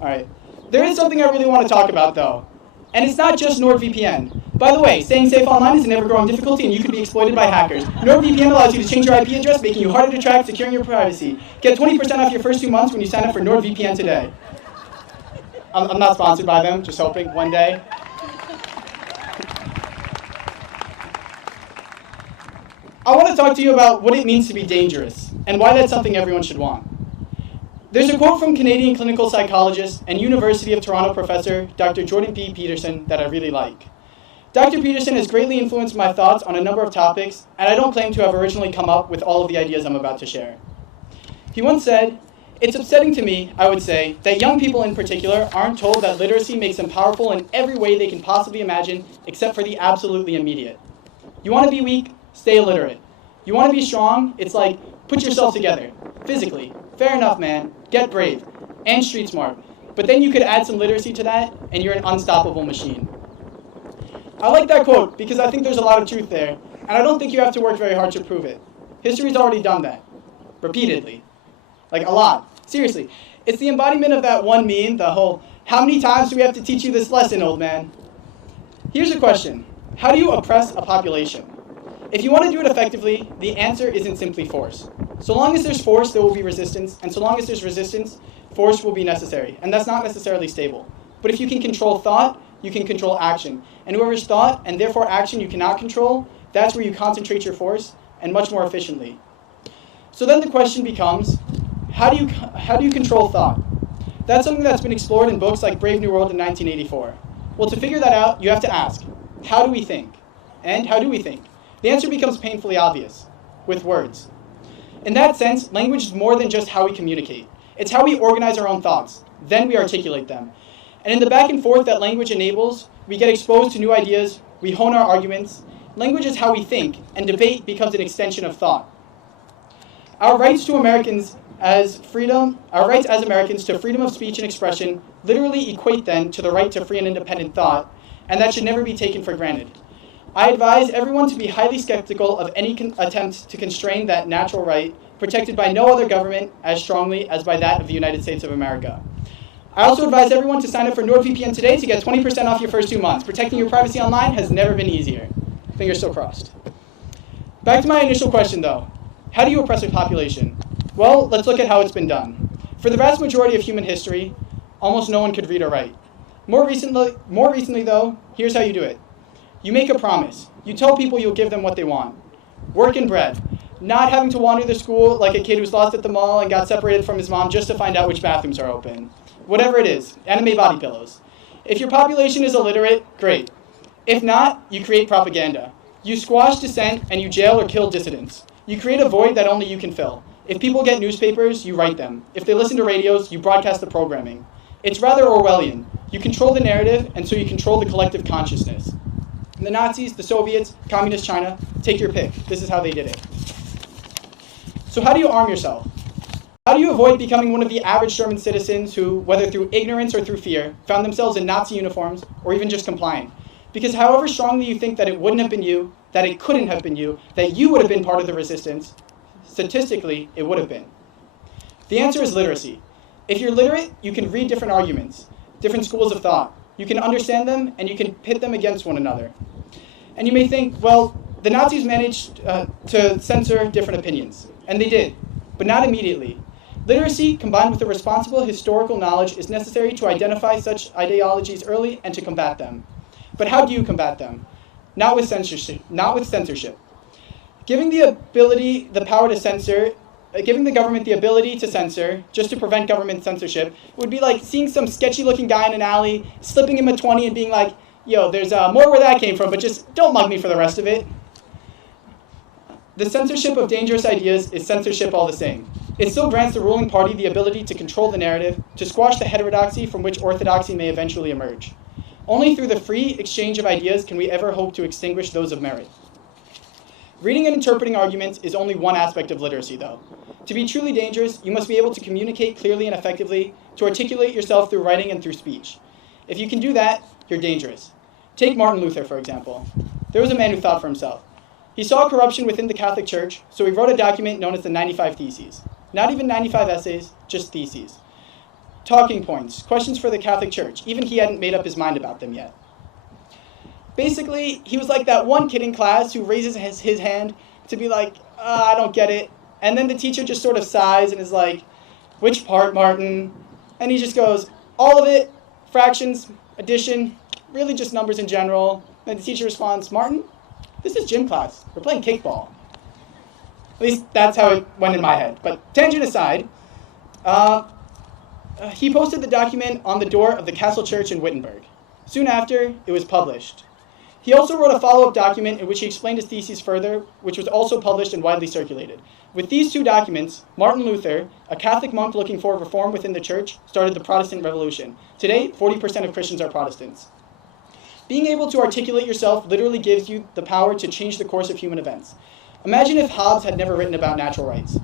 Alright, there is something I really want to talk about though. And it's not just NordVPN. By the way, staying safe online is an ever-growing difficulty and you can be exploited by hackers. NordVPN allows you to change your IP address, making you harder to track, securing your privacy. Get 20% off your first 2 months when you sign up for NordVPN today. I'm not sponsored by them, just hoping one day. I want to talk to you about what it means to be dangerous and why that's something everyone should want. There's a quote from Canadian clinical psychologist and University of Toronto professor Dr. Jordan P. Peterson that I really like. Dr. Peterson has greatly influenced my thoughts on a number of topics, and I don't claim to have originally come up with all of the ideas I'm about to share. He once said, "It's upsetting to me, I would say, that young people in particular aren't told that literacy makes them powerful in every way they can possibly imagine, except for the absolutely immediate. You want to be weak? Stay illiterate. You want to be strong? It's like, put yourself together, physically. Fair enough, man. Get brave. And street smart. But then you could add some literacy to that, and you're an unstoppable machine." I like that quote because I think there's a lot of truth there, and I don't think you have to work very hard to prove it. History's already done that. Repeatedly. Like, a lot. Seriously. It's the embodiment of that one meme, the whole, how many times do we have to teach you this lesson, old man? Here's a question. How do you oppress a population? If you want to do it effectively, the answer isn't simply force. So long as there's force, there will be resistance, and so long as there's resistance, force will be necessary, and that's not necessarily stable. But if you can control thought, you can control action. And whoever's thought, and therefore action you cannot control, that's where you concentrate your force, and much more efficiently. So then the question becomes, how do you control thought? That's something that's been explored in books like Brave New World in 1984. Well, to figure that out, you have to ask, how do we think? And how do we think? The answer becomes painfully obvious, with words. In that sense, language is more than just how we communicate. It's how we organize our own thoughts. Then we articulate them. And in the back and forth that language enables, we get exposed to new ideas, we hone our arguments. Language is how we think, and debate becomes an extension of thought. Our rights as Americans to freedom of speech and expression literally equate then to the right to free and independent thought, and that should never be taken for granted. I advise everyone to be highly skeptical of any attempt to constrain that natural right, protected by no other government as strongly as by that of the United States of America. I also advise everyone to sign up for NordVPN today to get 20% off your first 2 months. Protecting your privacy online has never been easier. Fingers still crossed. Back to my initial question though. How do you oppress a population? Well, let's look at how it's been done. For the vast majority of human history, almost no one could read or write. More recently though, here's how you do it. You make a promise. You tell people you'll give them what they want. Work and bread. Not having to wander the school like a kid who's lost at the mall and got separated from his mom just to find out which bathrooms are open. Whatever it is, anime body pillows. If your population is illiterate, great. If not, you create propaganda. You squash dissent and you jail or kill dissidents. You create a void that only you can fill. If people get newspapers, you write them. If they listen to radios, you broadcast the programming. It's rather Orwellian. You control the narrative, and so you control the collective consciousness. The Nazis, the Soviets, Communist China, take your pick. This is how they did it. So how do you arm yourself? How do you avoid becoming one of the average German citizens who, whether through ignorance or through fear, found themselves in Nazi uniforms or even just compliant? Because however strongly you think that it wouldn't have been you, that it couldn't have been you, that you would have been part of the resistance, statistically, it would have been. The answer is literacy. If you're literate, you can read different arguments, different schools of thought. You can understand them, and you can pit them against one another. And you may think, well, the Nazis managed to censor different opinions. And they did, but not immediately. Literacy, combined with a responsible historical knowledge, is necessary to identify such ideologies early and to combat them. But how do you combat them? Not with censorship. Giving the government the ability to censor, just to prevent government censorship, would be like seeing some sketchy-looking guy in an alley, slipping him a 20 and being like, yo, there's more where that came from, but just don't mug me for the rest of it. The censorship of dangerous ideas is censorship all the same. It still grants the ruling party the ability to control the narrative, to squash the heterodoxy from which orthodoxy may eventually emerge. Only through the free exchange of ideas can we ever hope to extinguish those of merit. Reading and interpreting arguments is only one aspect of literacy, though. To be truly dangerous, you must be able to communicate clearly and effectively, to articulate yourself through writing and through speech. If you can do that, you're dangerous. Take Martin Luther, for example. There was a man who thought for himself. He saw corruption within the Catholic Church, so he wrote a document known as the 95 Theses. Not even 95 essays, just theses. Talking points, questions for the Catholic Church. Even he hadn't made up his mind about them yet. Basically, he was like that one kid in class who raises his hand to be like, I don't get it. And then the teacher just sort of sighs and is like, which part, Martin? And he just goes, all of it, fractions, addition, really just numbers in general. And the teacher responds, Martin, this is gym class. We're playing kickball. At least that's how it went in my head. But tangent aside, he posted the document on the door of the Castle Church in Wittenberg. Soon after, it was published. He also wrote a follow-up document in which he explained his theses further, which was also published and widely circulated. With these two documents, Martin Luther, a Catholic monk looking for reform within the church, started the Protestant Revolution. Today, 40% of Christians are Protestants. Being able to articulate yourself literally gives you the power to change the course of human events. Imagine if Hobbes had never written about natural rights.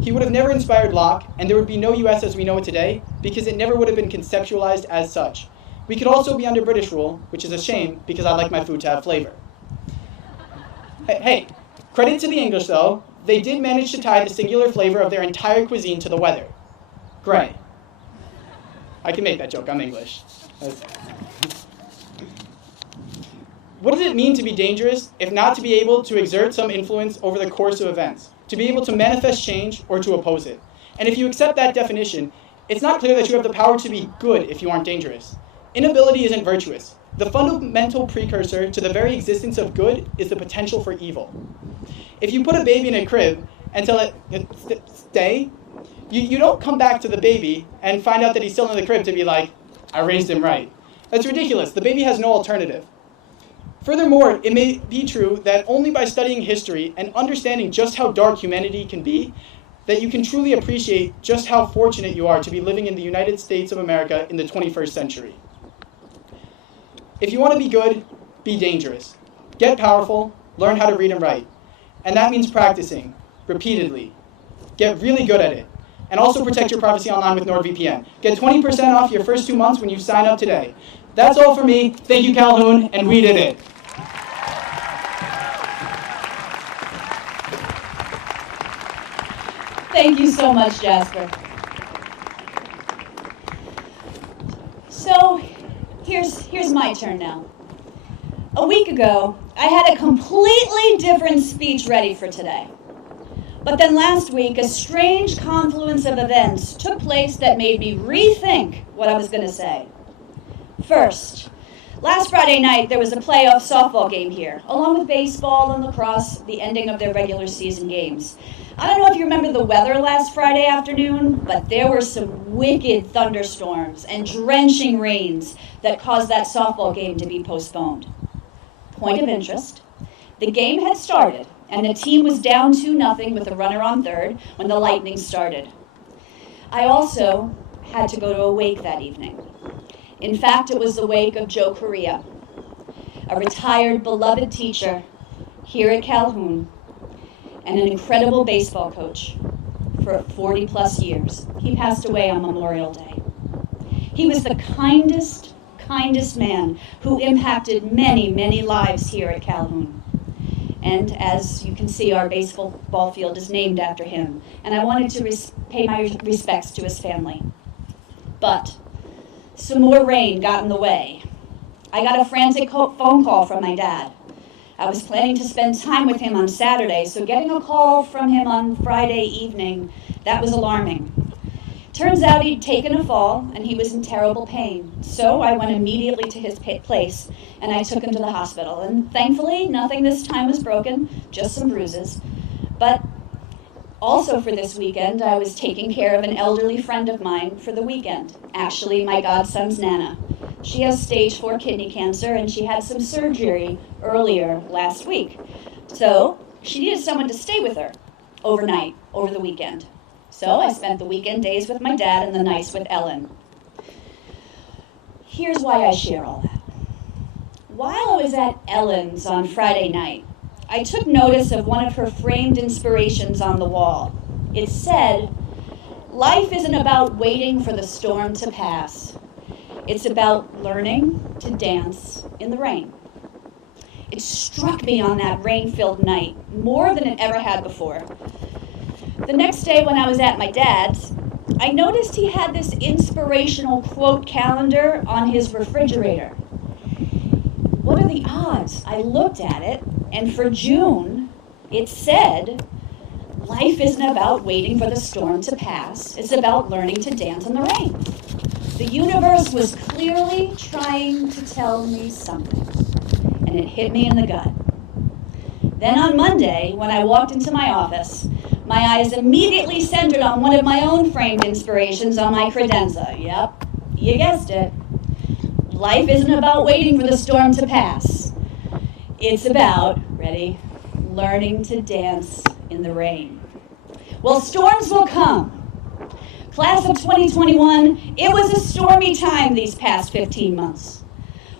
He would have never inspired Locke, and there would be no US as we know it today, because it never would have been conceptualized as such. We could also be under British rule, which is a shame, because I like my food to have flavor. Hey, credit to the English though, they did manage to tie the singular flavor of their entire cuisine to the weather. Gray. I can make that joke, I'm English. What does it mean to be dangerous, if not to be able to exert some influence over the course of events? To be able to manifest change or to oppose it? And if you accept that definition, it's not clear that you have the power to be good if you aren't dangerous. Inability isn't virtuous. The fundamental precursor to the very existence of good is the potential for evil. If you put a baby in a crib and tell it, stay, you don't come back to the baby and find out that he's still in the crib to be like, I raised him right. That's ridiculous. The baby has no alternative. Furthermore, it may be true that only by studying history and understanding just how dark humanity can be, that you can truly appreciate just how fortunate you are to be living in the United States of America in the 21st century. If you want to be good, be dangerous. Get powerful, learn how to read and write. And that means practicing, repeatedly. Get really good at it. And also protect your privacy online with NordVPN. Get 20% off your first 2 months when you sign up today. That's all for me. Thank you, Calhoun, and we did it. Thank you so much, Jasper. So, here's my turn now. A week ago, I had a completely different speech ready for today. But then last week, a strange confluence of events took place that made me rethink what I was going to say. First, last Friday night, there was a playoff softball game here, along with baseball and lacrosse, the ending of their regular season games. I don't know if you remember the weather last Friday afternoon, but there were some wicked thunderstorms and drenching rains that caused that softball game to be postponed. Point of interest, the game had started, and the team was down 2-0 with a runner on third when the Lightning started. I also had to go to a wake that evening. In fact, it was the wake of Joe Correa, a retired, beloved teacher here at Calhoun, and an incredible baseball coach for 40-plus years. He passed away on Memorial Day. He was the kindest man who impacted many, many lives here at Calhoun. And as you can see, our baseball field is named after him. And I wanted to pay my respects to his family. But some more rain got in the way. I got a frantic phone call from my dad. I was planning to spend time with him on Saturday, so getting a call from him on Friday evening, that was alarming. Turns out he'd taken a fall and he was in terrible pain. So I went immediately to his place and I took him to the hospital. And thankfully, nothing this time was broken, just some bruises. But also for this weekend, I was taking care of an elderly friend of mine for the weekend. Actually, my godson's Nana. She has stage 4 kidney cancer and she had some surgery earlier last week. So she needed someone to stay with her overnight, over the weekend. So I spent the weekend days with my dad and the nights with Ellen. Here's why I share all that. While I was at Ellen's on Friday night, I took notice of one of her framed inspirations on the wall. It said, "Life isn't about waiting for the storm to pass. It's about learning to dance in the rain." It struck me on that rain-filled night more than it ever had before. The next day when I was at my dad's, I noticed he had this inspirational quote calendar on his refrigerator. What are the odds? I looked at it, and for June, it said, "Life isn't about waiting for the storm to pass. It's about learning to dance in the rain." The universe was clearly trying to tell me something, and it hit me in the gut. Then on Monday, when I walked into my office, my eyes immediately centered on one of my own framed inspirations on my credenza. Yep, you guessed it. Life isn't about waiting for the storm to pass. It's about, ready, learning to dance in the rain. Well, storms will come. Class of 2021, it was a stormy time these past 15 months.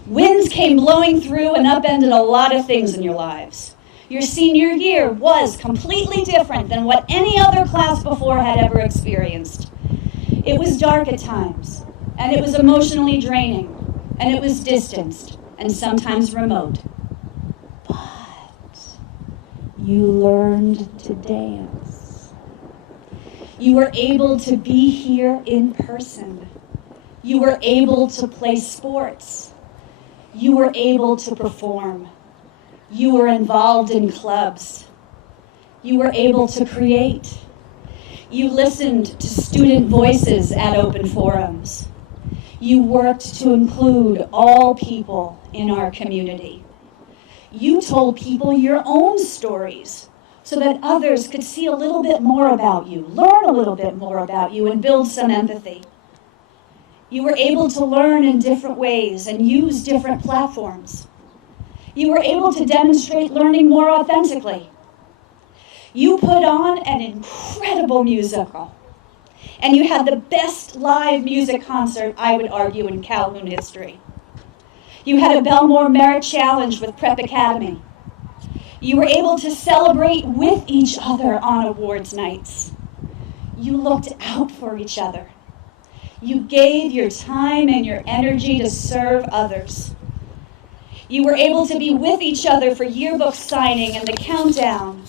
Winds came blowing through and upended a lot of things in your lives. Your senior year was completely different than what any other class before had ever experienced. It was dark at times, and it was emotionally draining, and it was distanced, and sometimes remote. But you learned to dance. You were able to be here in person. You were able to play sports. You were able to perform. You were involved in clubs. You were able to create. You listened to student voices at open forums. You worked to include all people in our community. You told people your own stories so that others could see a little bit more about you, learn a little bit more about you, and build some empathy. You were able to learn in different ways and use different platforms. You were able to demonstrate learning more authentically. You put on an incredible musical. And you had the best live music concert, I would argue, in Calhoun history. You had a Bellmore-Merrick challenge with Prep Academy. You were able to celebrate with each other on awards nights. You looked out for each other. You gave your time and your energy to serve others. You were able to be with each other for yearbook signing and the countdown.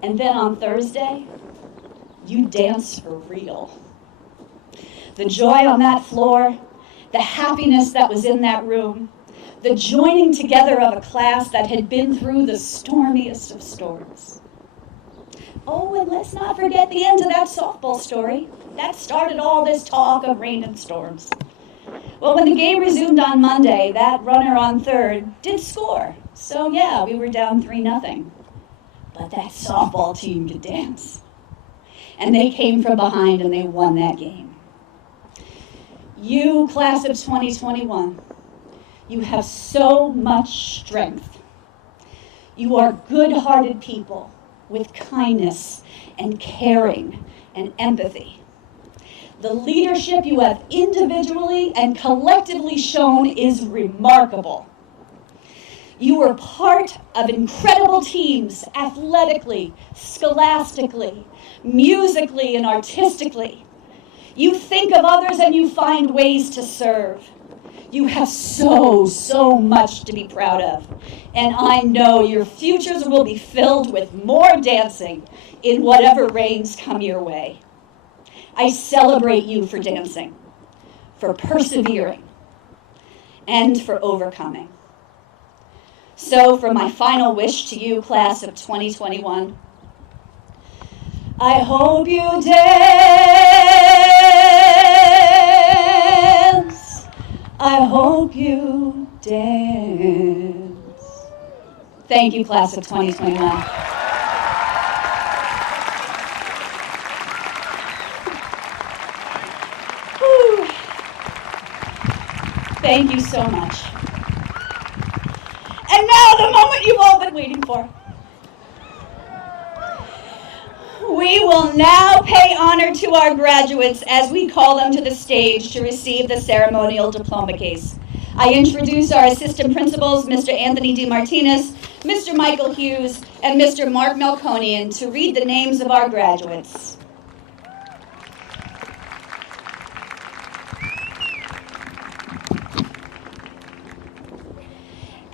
And then on Thursday, you danced for real. The joy on that floor, the happiness that was in that room, the joining together of a class that had been through the stormiest of storms. Oh, and let's not forget the end of that softball story. That started all this talk of rain and storms. Well, when the game resumed on Monday, that runner on third did score. So yeah, we were down 3-0. But that softball team could dance. And they came from behind and they won that game. You, class of 2021, you have so much strength. You are good-hearted people with kindness and caring and empathy. The leadership you have individually and collectively shown is remarkable. You were part of incredible teams athletically, scholastically, musically, and artistically. You think of others and you find ways to serve. You have so much to be proud of. And I know your futures will be filled with more dancing in whatever rains come your way. I celebrate you for dancing, for persevering, and for overcoming. So for my final wish to you, class of 2021, I hope you dance. I hope you dance. Thank you, class of 2021. Whew. Thank you so much. And now the moment you've all been waiting for. We will now pay honor to our graduates as we call them to the stage to receive the ceremonial diploma case. I introduce our assistant principals, Mr. Anthony DeMartinez, Mr. Michael Hughes, and Mr. Mark Melkonian to read the names of our graduates.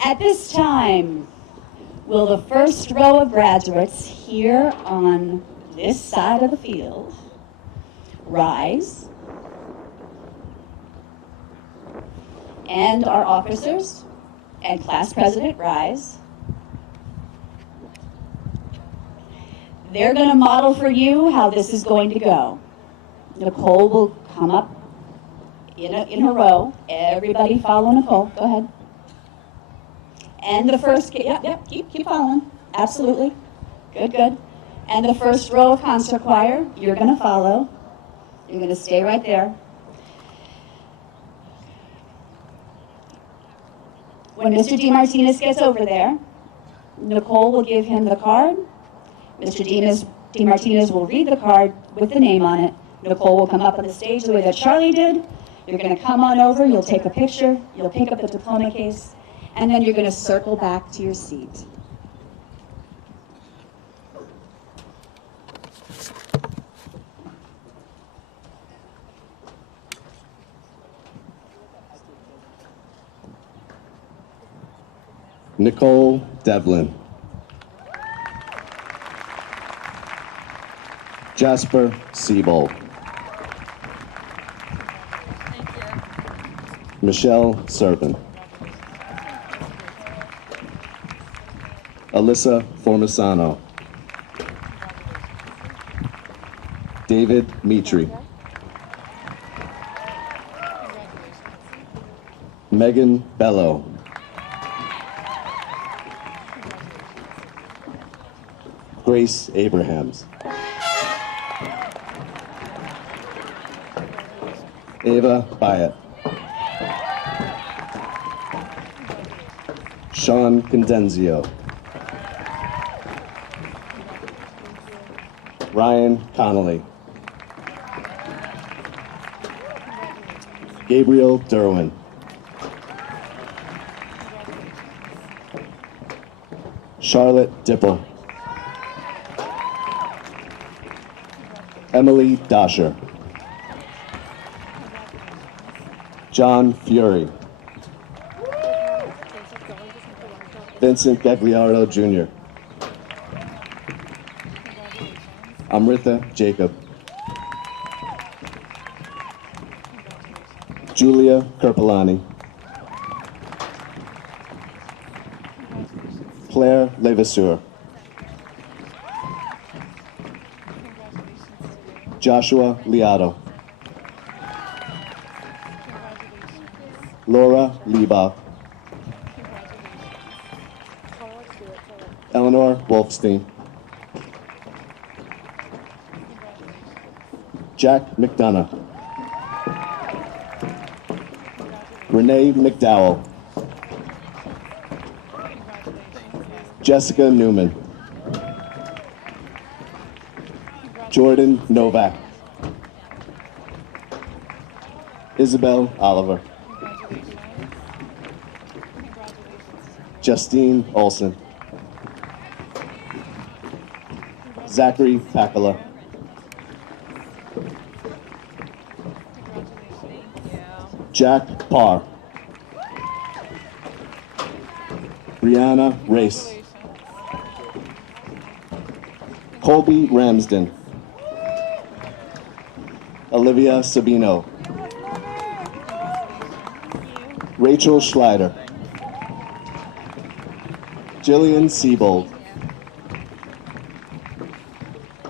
At this time, will the first row of graduates here on this side of the field rise, and our officers and class president rise. They're going to model for you how this is going to go. Nicole will come up in her row. Everybody follow Nicole. Go ahead. And the first, keep following. Absolutely. Good. And the first row of concert choir, you're going to follow. You're going to stay right there. When Mr. DeMartinez gets over there, Nicole will give him the card. Mr. DeMartinez will read the card with the name on it. Nicole will come up on the stage the way that Charlie did. You're going to come on over, you'll take a picture, you'll pick up the diploma case, and then you're going to circle back to your seat. Nicole Devlin. Jasper Siebold. Michelle Serpin. Alyssa Formisano. David Mitri. Megan Bello. Grace Abrahams. Ava Byatt. Sean Condenzio. Ryan Connolly. Gabriel Derwin. Charlotte Dipple. Emily Dosher. John Fury. Vincent Gagliardo Jr. Amrita Jacob. Julia Kerpelani. Claire Levasseur. Joshua Liato. Laura Liebach. Eleanor Wolfstein. Jack McDonough. Renee McDowell. Jessica Newman. Jordan Novak. Isabel Oliver. Justine Olson. Zachary Pakala. Jack Parr. Brianna Race. Colby Ramsden. Olivia Sabino. Rachel Schleider. Jillian Siebold.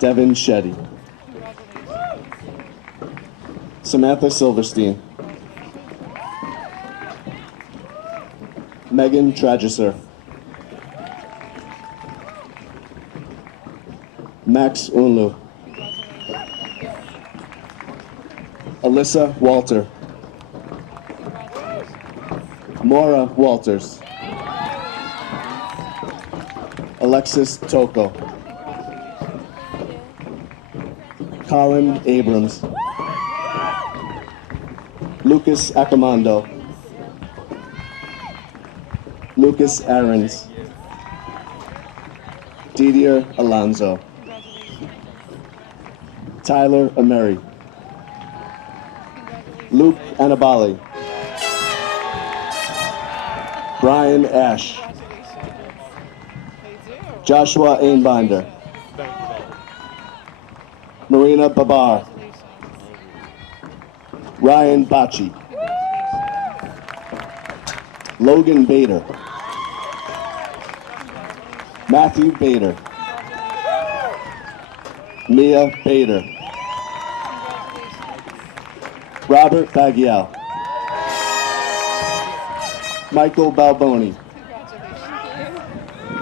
Devin Shetty. Samantha Silverstein. Megan Trageser. Max Unlu. Alyssa Walter. Maura Walters. Alexis Toko. Colin Abrams. Lucas Accomando. Lucas Aarons. Didier Alonso. Tyler Emery. Luke Anabali. Brian Ash. Joshua Ainbinder. Marina Babar. Ryan Bocci. Logan Bader. Matthew Bader. Mia Bader. Robert Bagiel. Michael Balboni.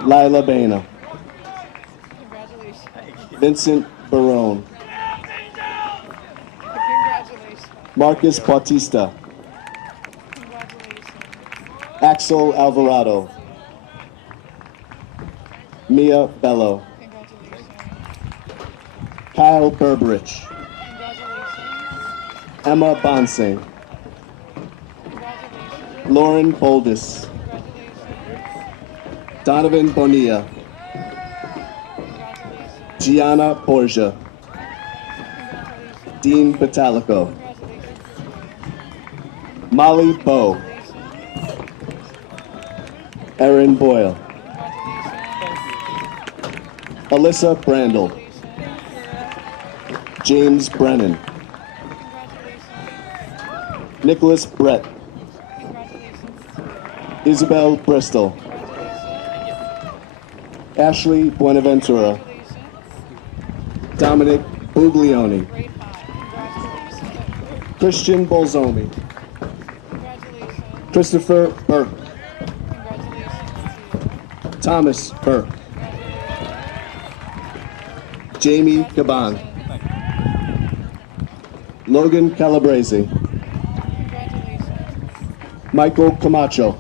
Lila Baina. Vincent Barone. Marcus Bautista. Axel Alvarado. Mia Bello. Kyle Berberich. Emma Bonsing. Lauren Boldis. Donovan Bonilla. Gianna Borgia. Dean Batalico. Molly Bowe. Erin Boyle. Alyssa Brandel. James Brennan. Nicholas Brett. Isabel Bristol. Ashley Buenaventura. Dominic Buglioni. Christian Bolzomi. Christopher Burke. Thomas Burke. Jamie Caban. Logan Calabrese. Michael Camacho.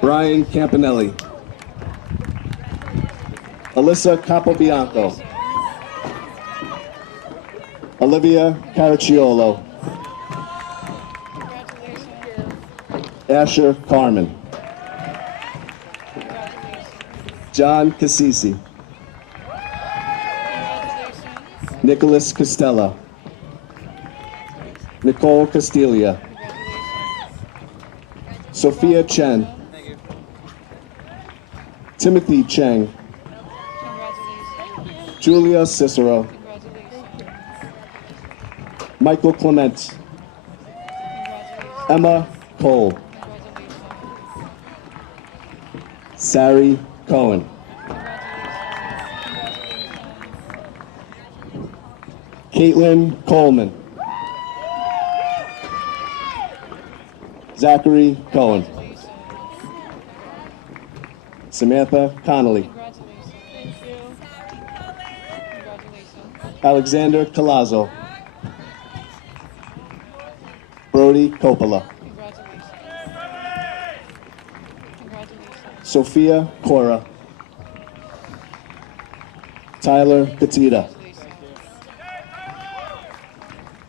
Brian Campanelli. Alyssa Capobianco. Olivia Caracciolo. Asher Carmen. John Cassisi. Nicholas Costella. Nicole Castilia. Sophia Chen. Timothy Cheng. Julia Cicero. Michael Clement. Emma Cole. Sari Cohen. Caitlin Coleman. Zachary Cohen. Samantha Connolly. Alexander Colazzo. Brody Coppola. Sophia Cora. Tyler Petita.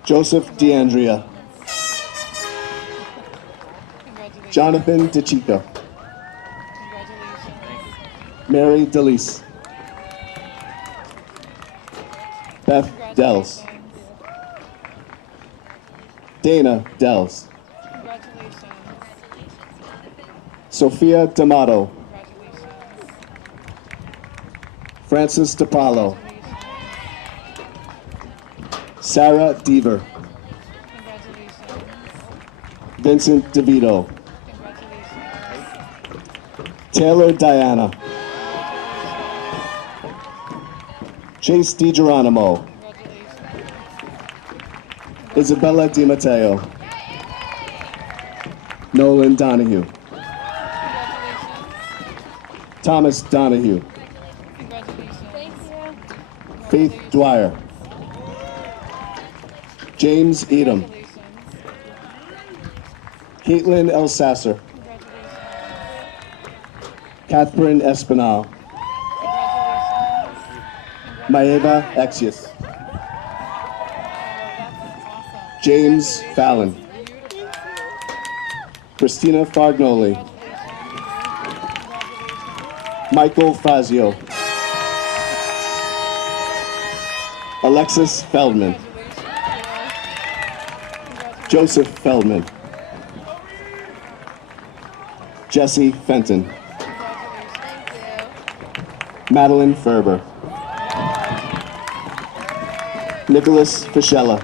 Joseph DeAndrea. Jonathan DeChico. Mary DeLise. Beth Dells. Dana Dells. Sophia D'Amato. Francis DePaulo. Sarah Deaver. Vincent DeVito. Taylor Diana. Chase DiGeronimo. Isabella DiMatteo. Nolan Donahue. Thomas Donahue. Faith Dwyer. James Edom. Caitlin Elsasser. Catherine Espinal. Maeva Exius. James Fallon. Christina Fagnoli. Michael Fazio. Alexis Feldman. Joseph Feldman. Jesse Fenton. Madeline Ferber. Nicholas Fischella.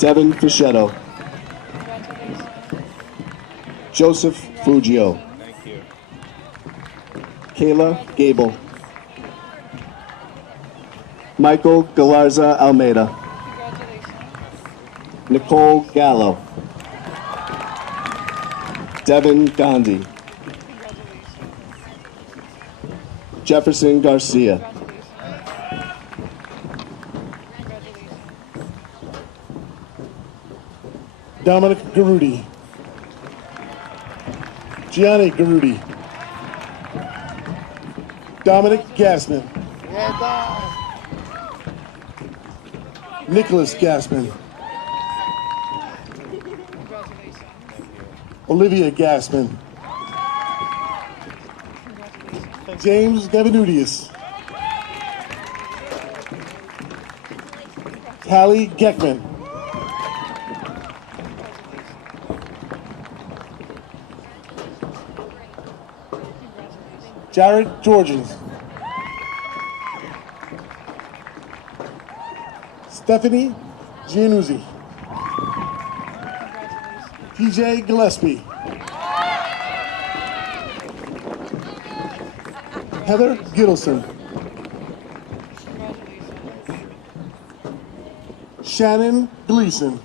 Devin Fischetto. Joseph Fugio. Kayla Gable. Michael Galarza Almeida. Nicole Gallo. Devin Gandhi. Jefferson Garcia. Dominic Garudi. Gianni Garudi. Dominic Gassman. Nicholas Gassman. Olivia Gassman. James Gavinudius. Callie Geckman. Jared Georgians. Stephanie Giannuzzi. PJ Gillespie. Heather Gittleson. Shannon Gleason.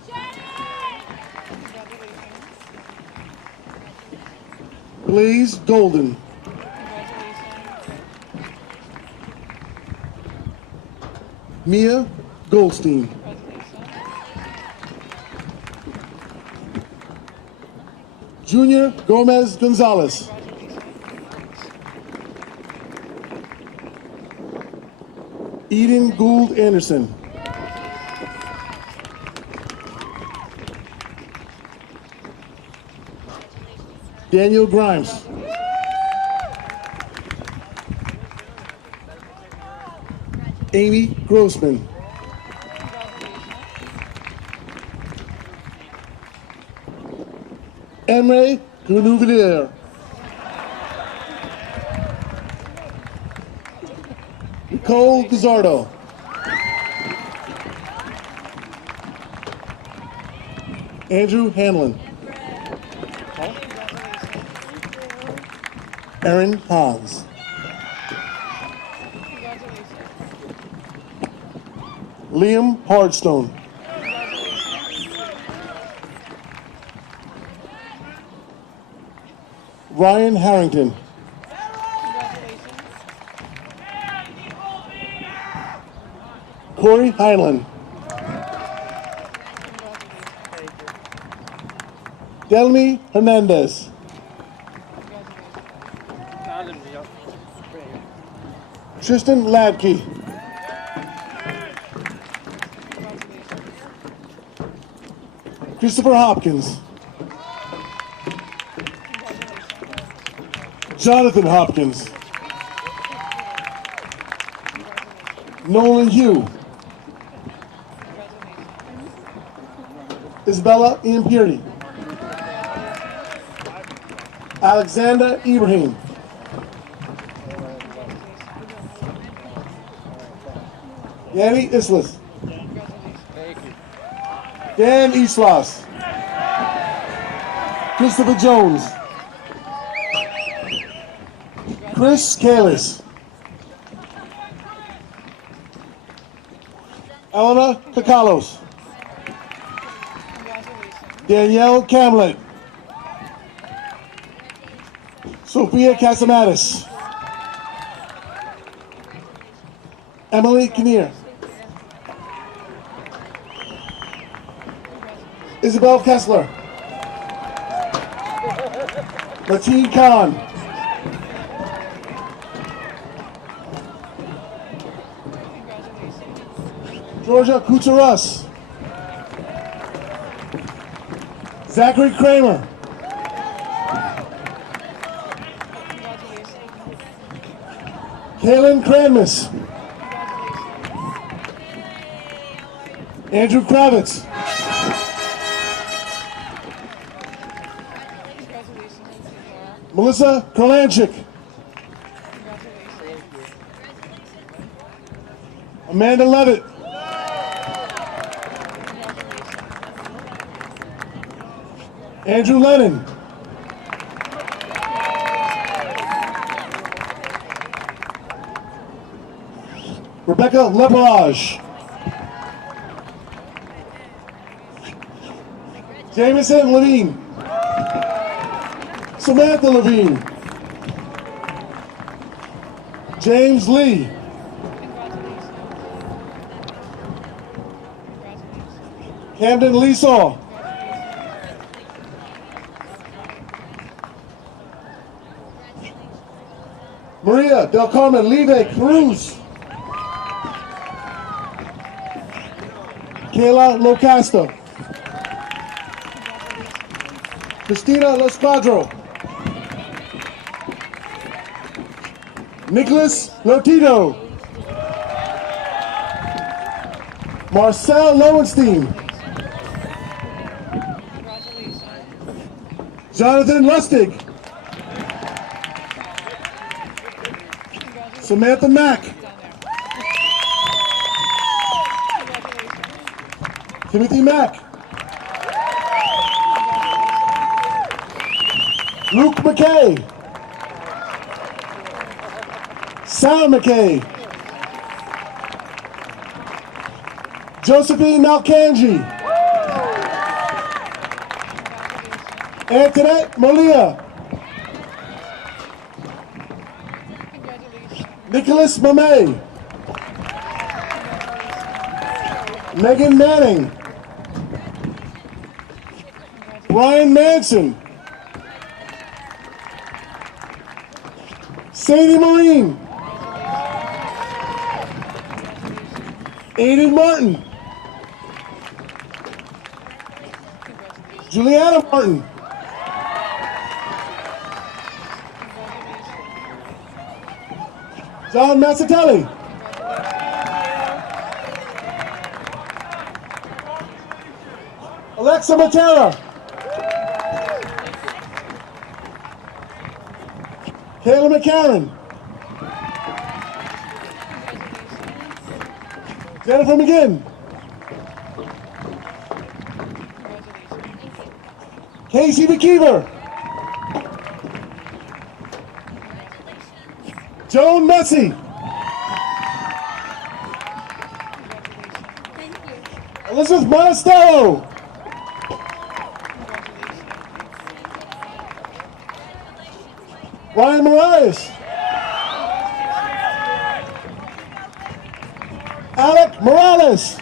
Blaze Golden. Mia Goldstein. Junior Gomez Gonzalez. Eden Gould Anderson. Daniel Grimes. Amy Grossman. Emre Gounouvilier. Nicole Gazzardo. Andrew Hanlon. Erin Hans. Liam Hardstone. Ryan Harrington. Corey Heinlein. Delmy Hernandez. Tristan Labke. Christopher Hopkins. Jonathan Hopkins. Nolan Hugh. Isabella Imperi. Alexander Ibrahim. Yanni Islas. Dan Islas. Christopher Jones. Chris Kalis. Elena Kakalos. Danielle Camlet. Sophia Casamatis. Emily Kinnear. Isabel Kessler. Lateen Khan. Georgia Kucheras. Zachary Kramer. Kaylin Cranmus. Andrew Kravitz. Melissa Kolanchik. Amanda Levitt. Andrew Lennon. Rebecca Leparage. Jameson Levine. Samantha Levine. James Lee. Camden Leesaw. Maria Del Carmen Live Cruz. Kayla Locasta. Christina Losquadro. Nicholas Lotito. Marcel Lowenstein. Jonathan Lustig. Samantha Mack. Timothy Mack. Luke McKay. Sarah McKay. Josephine Malkanji. Antoinette Molia. Nicholas Mamey. Megan Manning. Brian Manson. Sadie Marine. Aiden Martin. Juliana Martin. John Massatelli. Alexa Matera. Kayla McCarran. Jennifer McGinn. Casey McKeever. Joan Messi. Elizabeth Monastello. Ryan Marias. Alec Morales.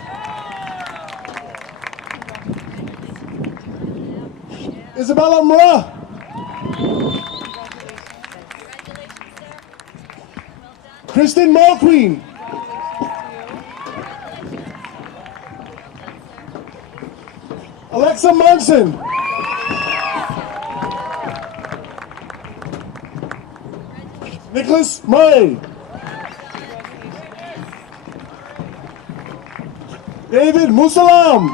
Isabella Mora. Kristen Mulqueen. Alexa Munson. Nicholas Murray. David Musalam.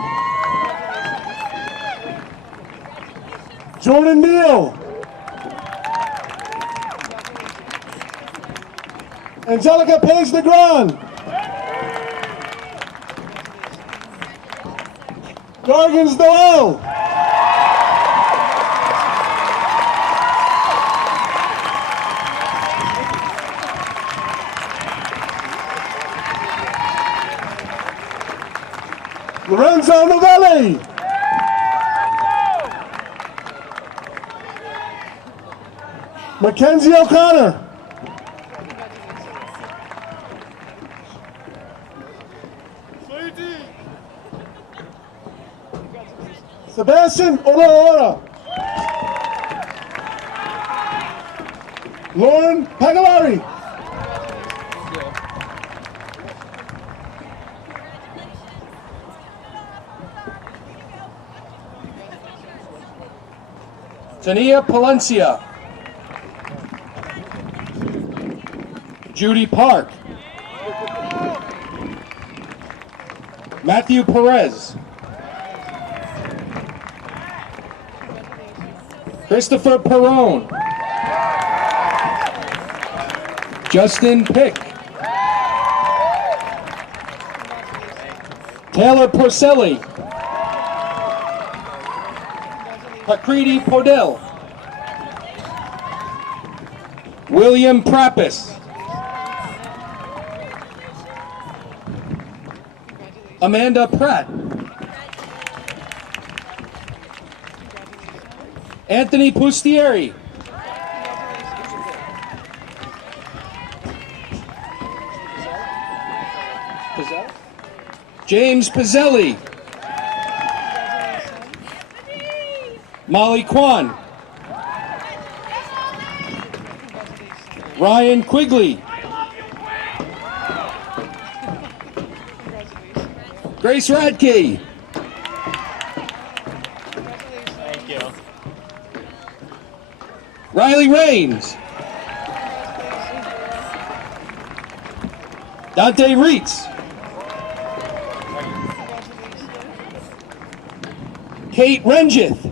Jordan Neal. Angelica Page Negron. Gargans Noel. Lorenzo Novelli. Mackenzie O'Connor. Sebastian Olaora. Lauren Pagalari. Tania Palencia. Judy Park. Matthew Perez. Christopher Perrone. Justin Pick. Taylor Porcelli. Pakriti Podell. William Prappis. Amanda Pratt. Anthony Pustieri. James Pizzelli. Molly Kwan. Ryan Quigley. Grace Radke. Thank you. Riley Raines. Dante Reitz. Kate Renjith.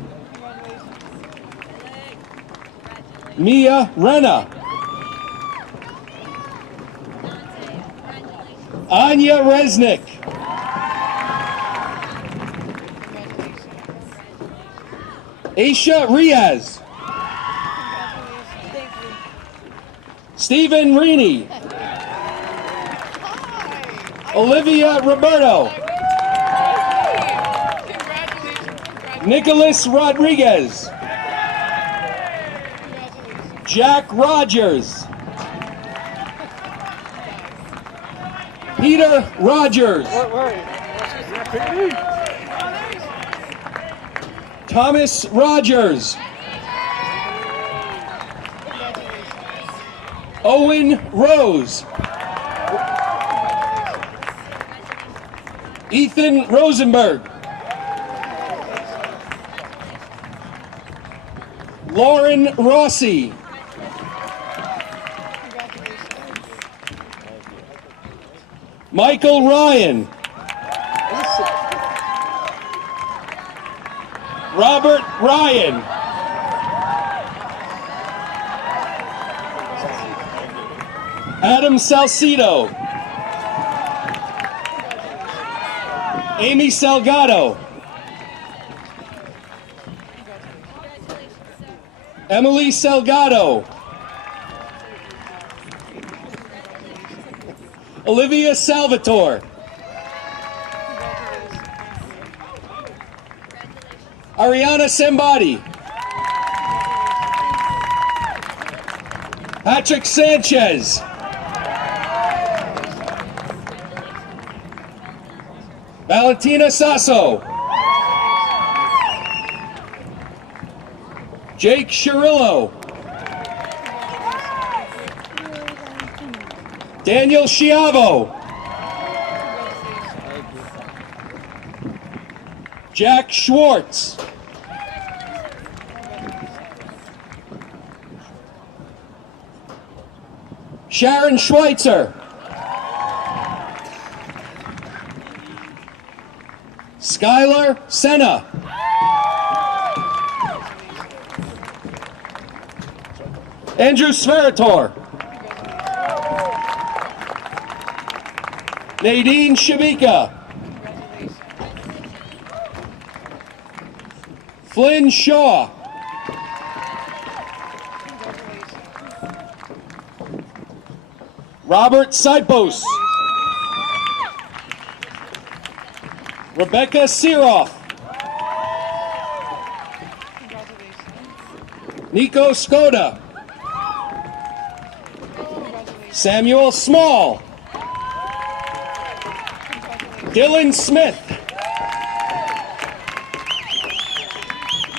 Mia Renna. Anya Resnick. Aisha Riaz. Stephen Reaney. Olivia Roberto. Nicholas Rodriguez. Jack Rogers. Peter Rogers. Thomas Rogers. Owen Rose. Ethan Rosenberg. Lauren Rossi. Michael Ryan. Robert Ryan. Adam Salcido. Amy Salgado. Emily Salgado. Olivia Salvatore. Ariana Sembati. Patrick Sanchez. Valentina Sasso. Jake Shirillo. Daniel Schiavo. Jack Schwartz. Sharon Schweitzer. Skylar Senna. Andrew Sverator. Nadine Shabika. Flynn Shaw. Robert Sipos. Rebecca Siroff. Nico Skoda. Samuel Small. Dylan Smith.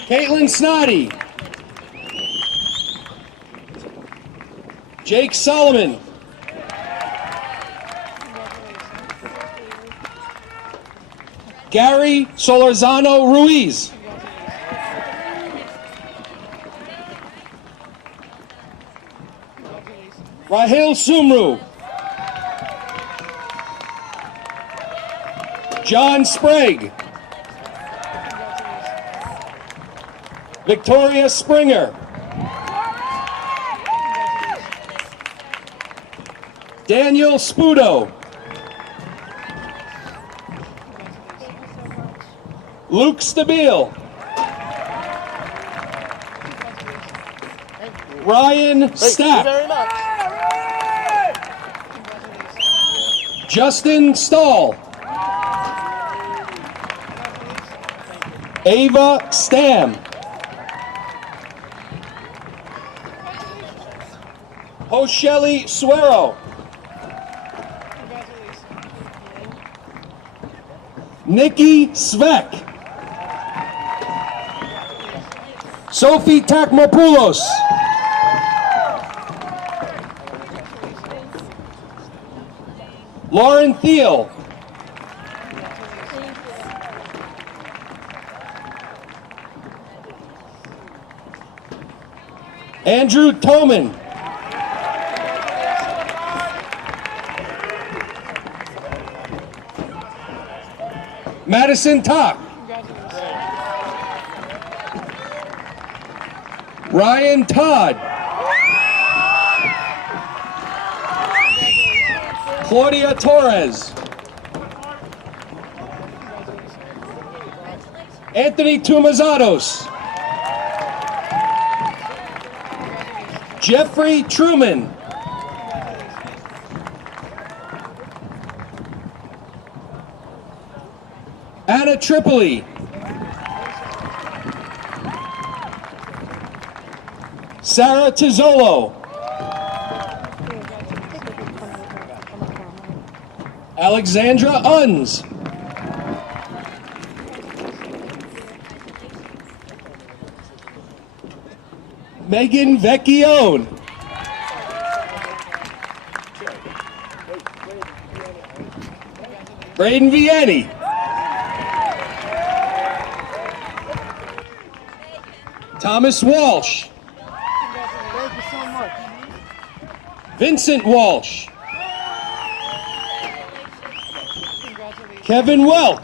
Caitlin Snoddy. Jake Solomon. Gary Solorzano Ruiz. Rahil Sumru. John Sprague. Victoria Springer. Daniel Spudo. Luke Stabile. Ryan Stack. Justin Stahl. Ava Stam. Hosheli Suero. Nikki Svek. Sophie Takmopoulos. Lauren Thiel. Andrew Toman. Madison Tock. Ryan Todd. Claudia Torres. Anthony Tumazados. Jeffrey Truman. Anna Tripoli. Sarah Tizzolo. Alexandra Unz. Megan Vecchione. Braden Vianney. Thomas Walsh. Thank you so much. Vincent Walsh. Kevin Welk.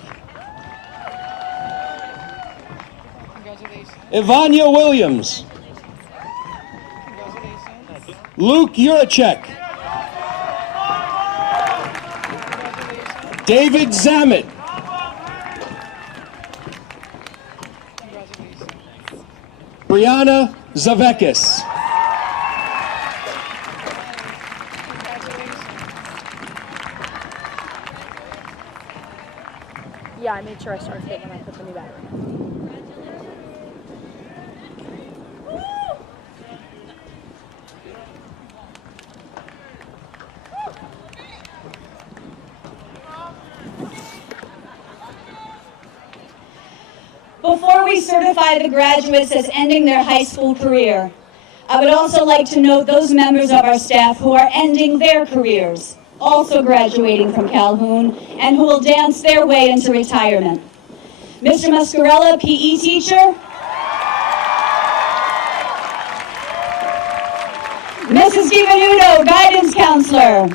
Ivania Williams. Luke Juracek. David Zamet. Brianna Zavekis. Yeah, I made sure I started it when I put the new battery in. Before we certify the graduates as ending their high school career, I would also like to note those members of our staff who are ending their careers, also graduating from Calhoun, and who will dance their way into retirement. Mr. Muscarella, PE teacher. Mrs. DiVenuto, guidance counselor.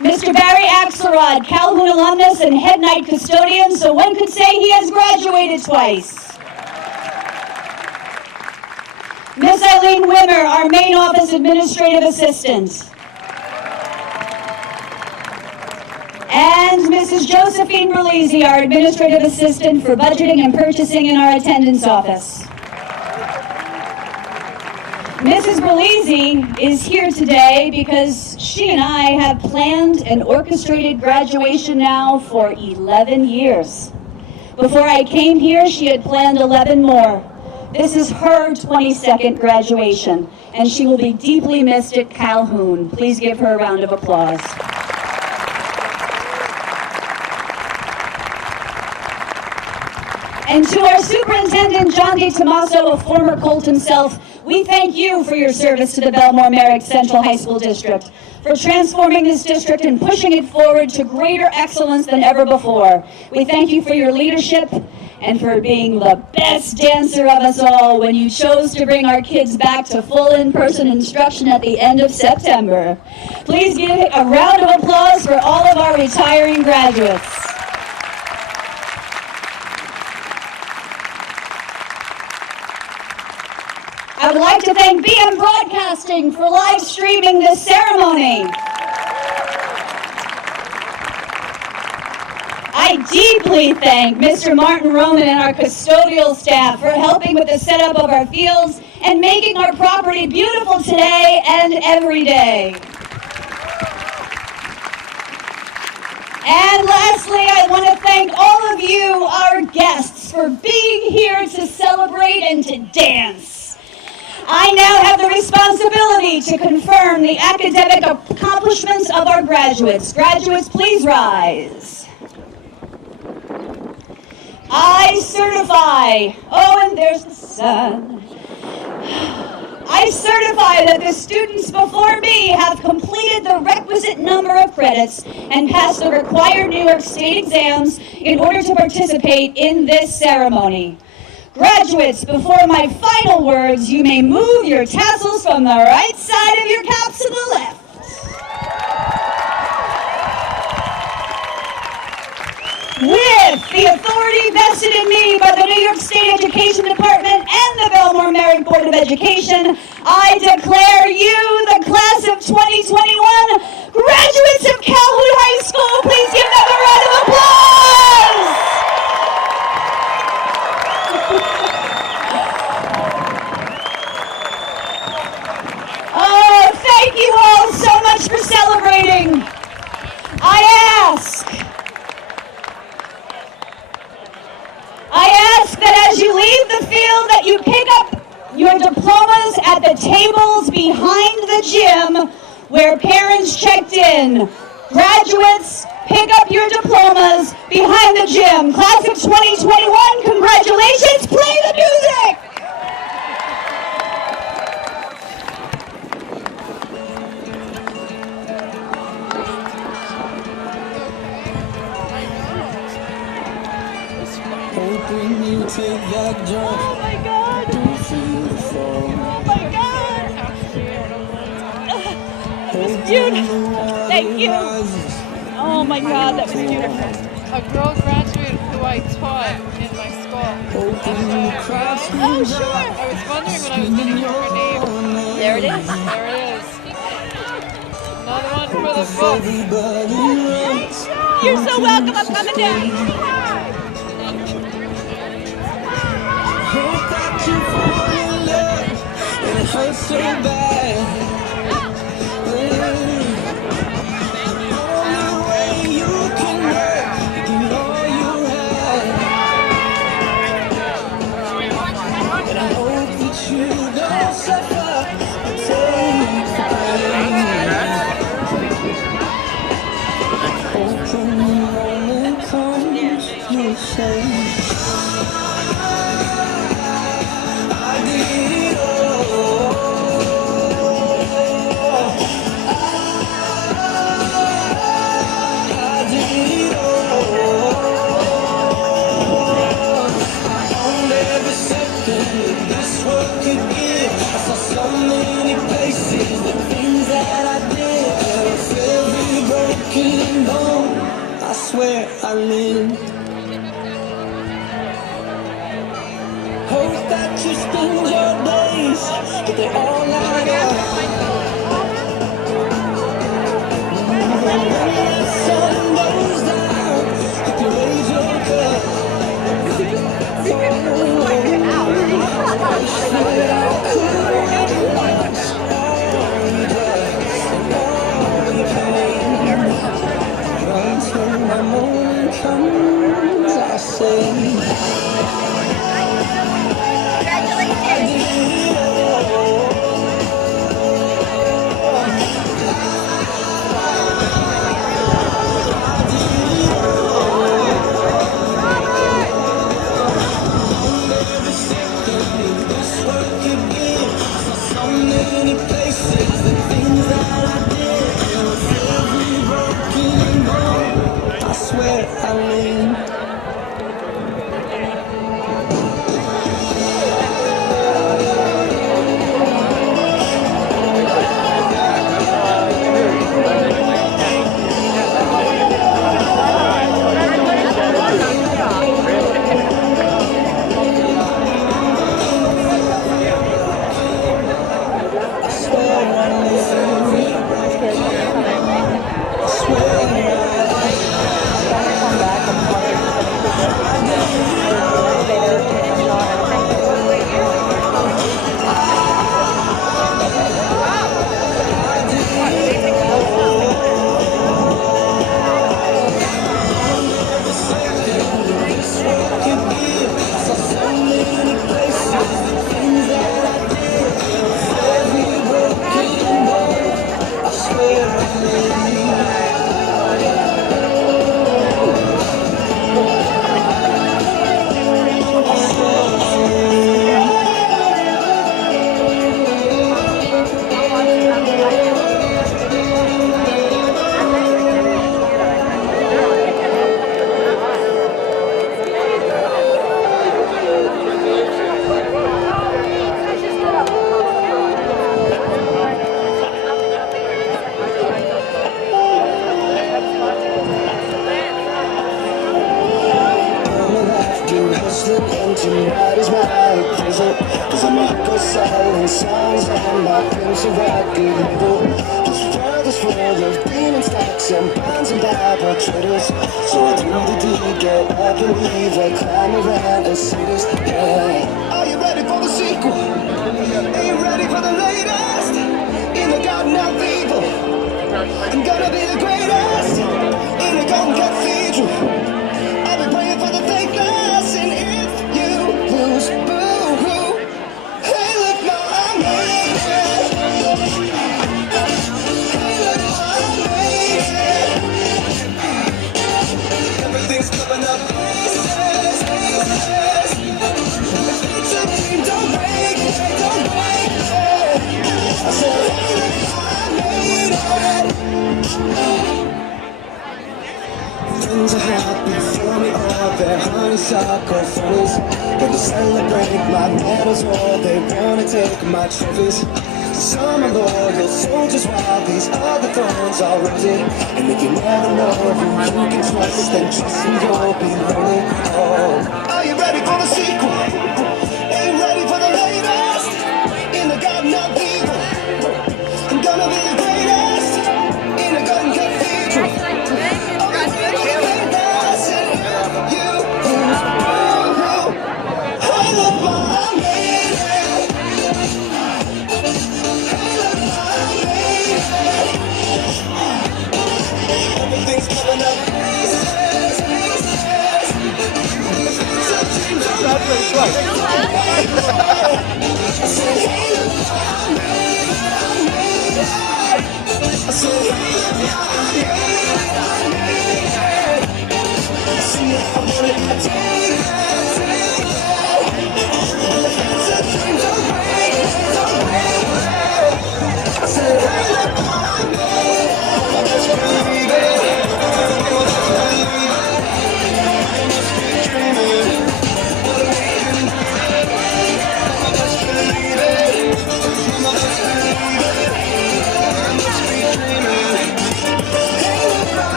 Mr. Barry Axelrod, Calhoun alumnus and head night custodian, so one could say he has graduated twice. Miss Eileen Wimmer, our main office administrative assistant. And Mrs. Josephine Berlisi, our administrative assistant for budgeting and purchasing in our attendance office. Mrs. Berlisi is here today because she and I have planned and orchestrated graduation now for 11 years. Before I came here, she had planned 11 more. This is her 22nd graduation, and she will be deeply missed at Calhoun. Please give her a round of applause. And to our superintendent, John DiTomaso, a former Colt himself, we thank you for your service to the Bellmore-Merrick Central High School District, for transforming this district and pushing it forward to greater excellence than ever before. We thank you for your leadership and for being the best dancer of us all when you chose to bring our kids back to full in-person instruction at the end of September. Please give a round of applause for all of our retiring graduates. I would like to thank BM Broadcasting for live streaming this ceremony. I deeply thank Mr. Martin Roman and our custodial staff for helping with the setup of our fields and making our property beautiful today and every day. And lastly, I want to thank all of you, our guests, for being here to celebrate and to dance. I now have the responsibility to confirm the academic accomplishments of our graduates. Graduates, please rise. I certify, oh, and there's the sun. I certify that the students before me have completed the requisite number of credits and passed the required New York State exams in order to participate in this ceremony. Graduates, before my final words, you may move your tassels from the right side of your caps to the left. With the authority vested in me by the New York State Education Department and the Bellmore-Merrick Board of Education, I declare you the class of 2021 graduates of Calhoun High School. Please give them a round of applause. Oh, thank you all so much for celebrating. I ask that as you leave the field that you pick up your diplomas at the tables behind the gym where parents checked in. Graduates, pick up your diplomas behind the gym. Class of 2021, congratulations. Play the music. Bring you to the my God! Oh my God! That was beautiful. Thank you. Oh my God, that was beautiful. A girl graduated who I taught in my school. Oh, sure. I was wondering when I was looking for her name. There it is. There it is. Another one for the book. You're so welcome. I'm coming down. It hurts so bad. Only way you can work, give all you have. And I hope that you don't suffer until you find. Hope when the moment comes, you'll say, I did it all. I swear I lived. Hope that you spend your days, but they all line up. When the sun goes down, if you raise your cup, until my moment comes, I say, I swear I live. Tonight is my present, cause I make a silent songs and my prince of rock evil. Just brothers full of demon stocks and bonds and Bible traders. So I do the deed, get up and leave, I climb around and see this. Are you ready for the sequel? Are you ready for the latest? In the garden of evil, I'm gonna be the greatest. In the golden cathedral, I'll be praying for the fakeness. And if you lose, boo-hoo, hey look now I made it. Hey look now I made it. Everything's coming up pieces, pieces. If it's a dream, don't break it, don't break it. I said hey look now I made it. Friends are happy for me, all their honeysuckle funnies. But the celebrate my medals or they wanna take my trophies. Some are loyal soldiers while these other thorns are rosy. And if you never know who you can trust, then trust me, you'll be lonely. Oh, are you ready for the sequel? Ain't ready for the latest? In the garden of evil, I'm gonna be the greatest. In a garden cathedral, I'm gonna be the greatest. You, I love my lady. Everything's coming up.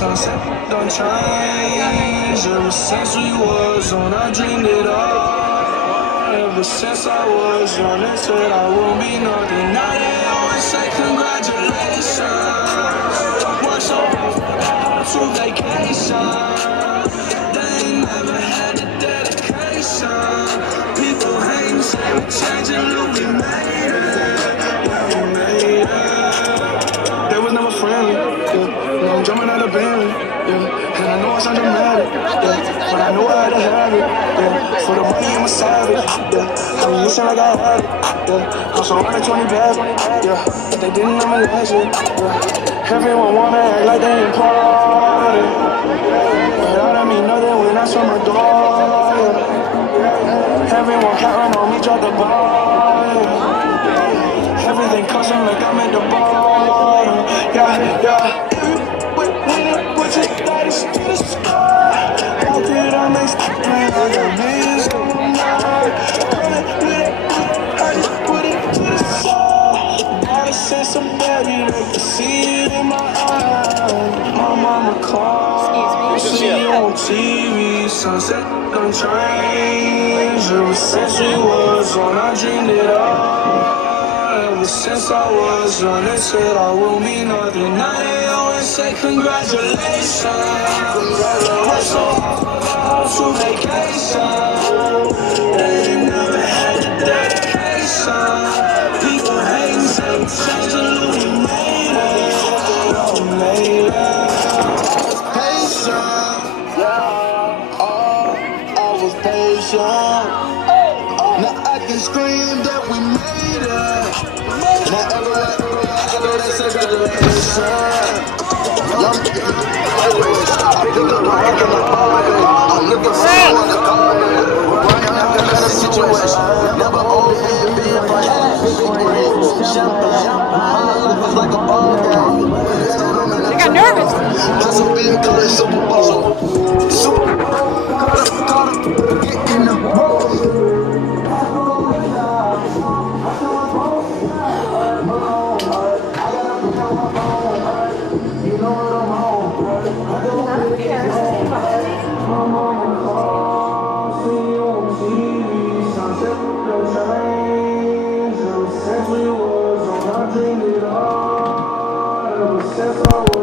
Sunset done changed. Ever since we was on, I dreamed it all. Ever since I was young, they said I won't be nothing. Now they always say congratulations. Worked so hard to vacation. They ain't never had the dedication. People hate, say we changing, look, we made it. Yeah, we made it. They was never friendly. I'm jumping out of Bentley, yeah. And I know I sound dramatic, yeah. But I know I had to have it, yeah. For the money, I'm a savage, yeah. I mean, you sound like I had it, yeah. I'm so running 20 bags, yeah. But they didn't realize it, yeah. Everyone wanna act like they important, but that don't mean nothing when I saw my door, yeah. Everyone counting on me, drop the ball, yeah. Everything custom like I'm at the ball, yeah, yeah. How could I make something like a million? I just put it to the side. Got a sense of melody, they can see it in my eyes. My mama called, see you on TV. Sunset done changed. Ever since we was on, I dreamed it all. Ever since I was young, they said I won't be nothing. Now they always say congratulations. Worked so hard to vacation. They ain't never had the dedication. People hate, say we changed the look, we made it. We made it. Patient, yeah. Oh, I was patient. Now I can scream that we made it. Now everywhere I go, they say congratulations. I'm looking for someone to call me. Running up the better situation. Never overhead, being for champagne. My life is like a ball game. I got nervous. That's a big color Super Bowl. Caught up, get in the road. Since we was on, I dreamed it all. Ever since I was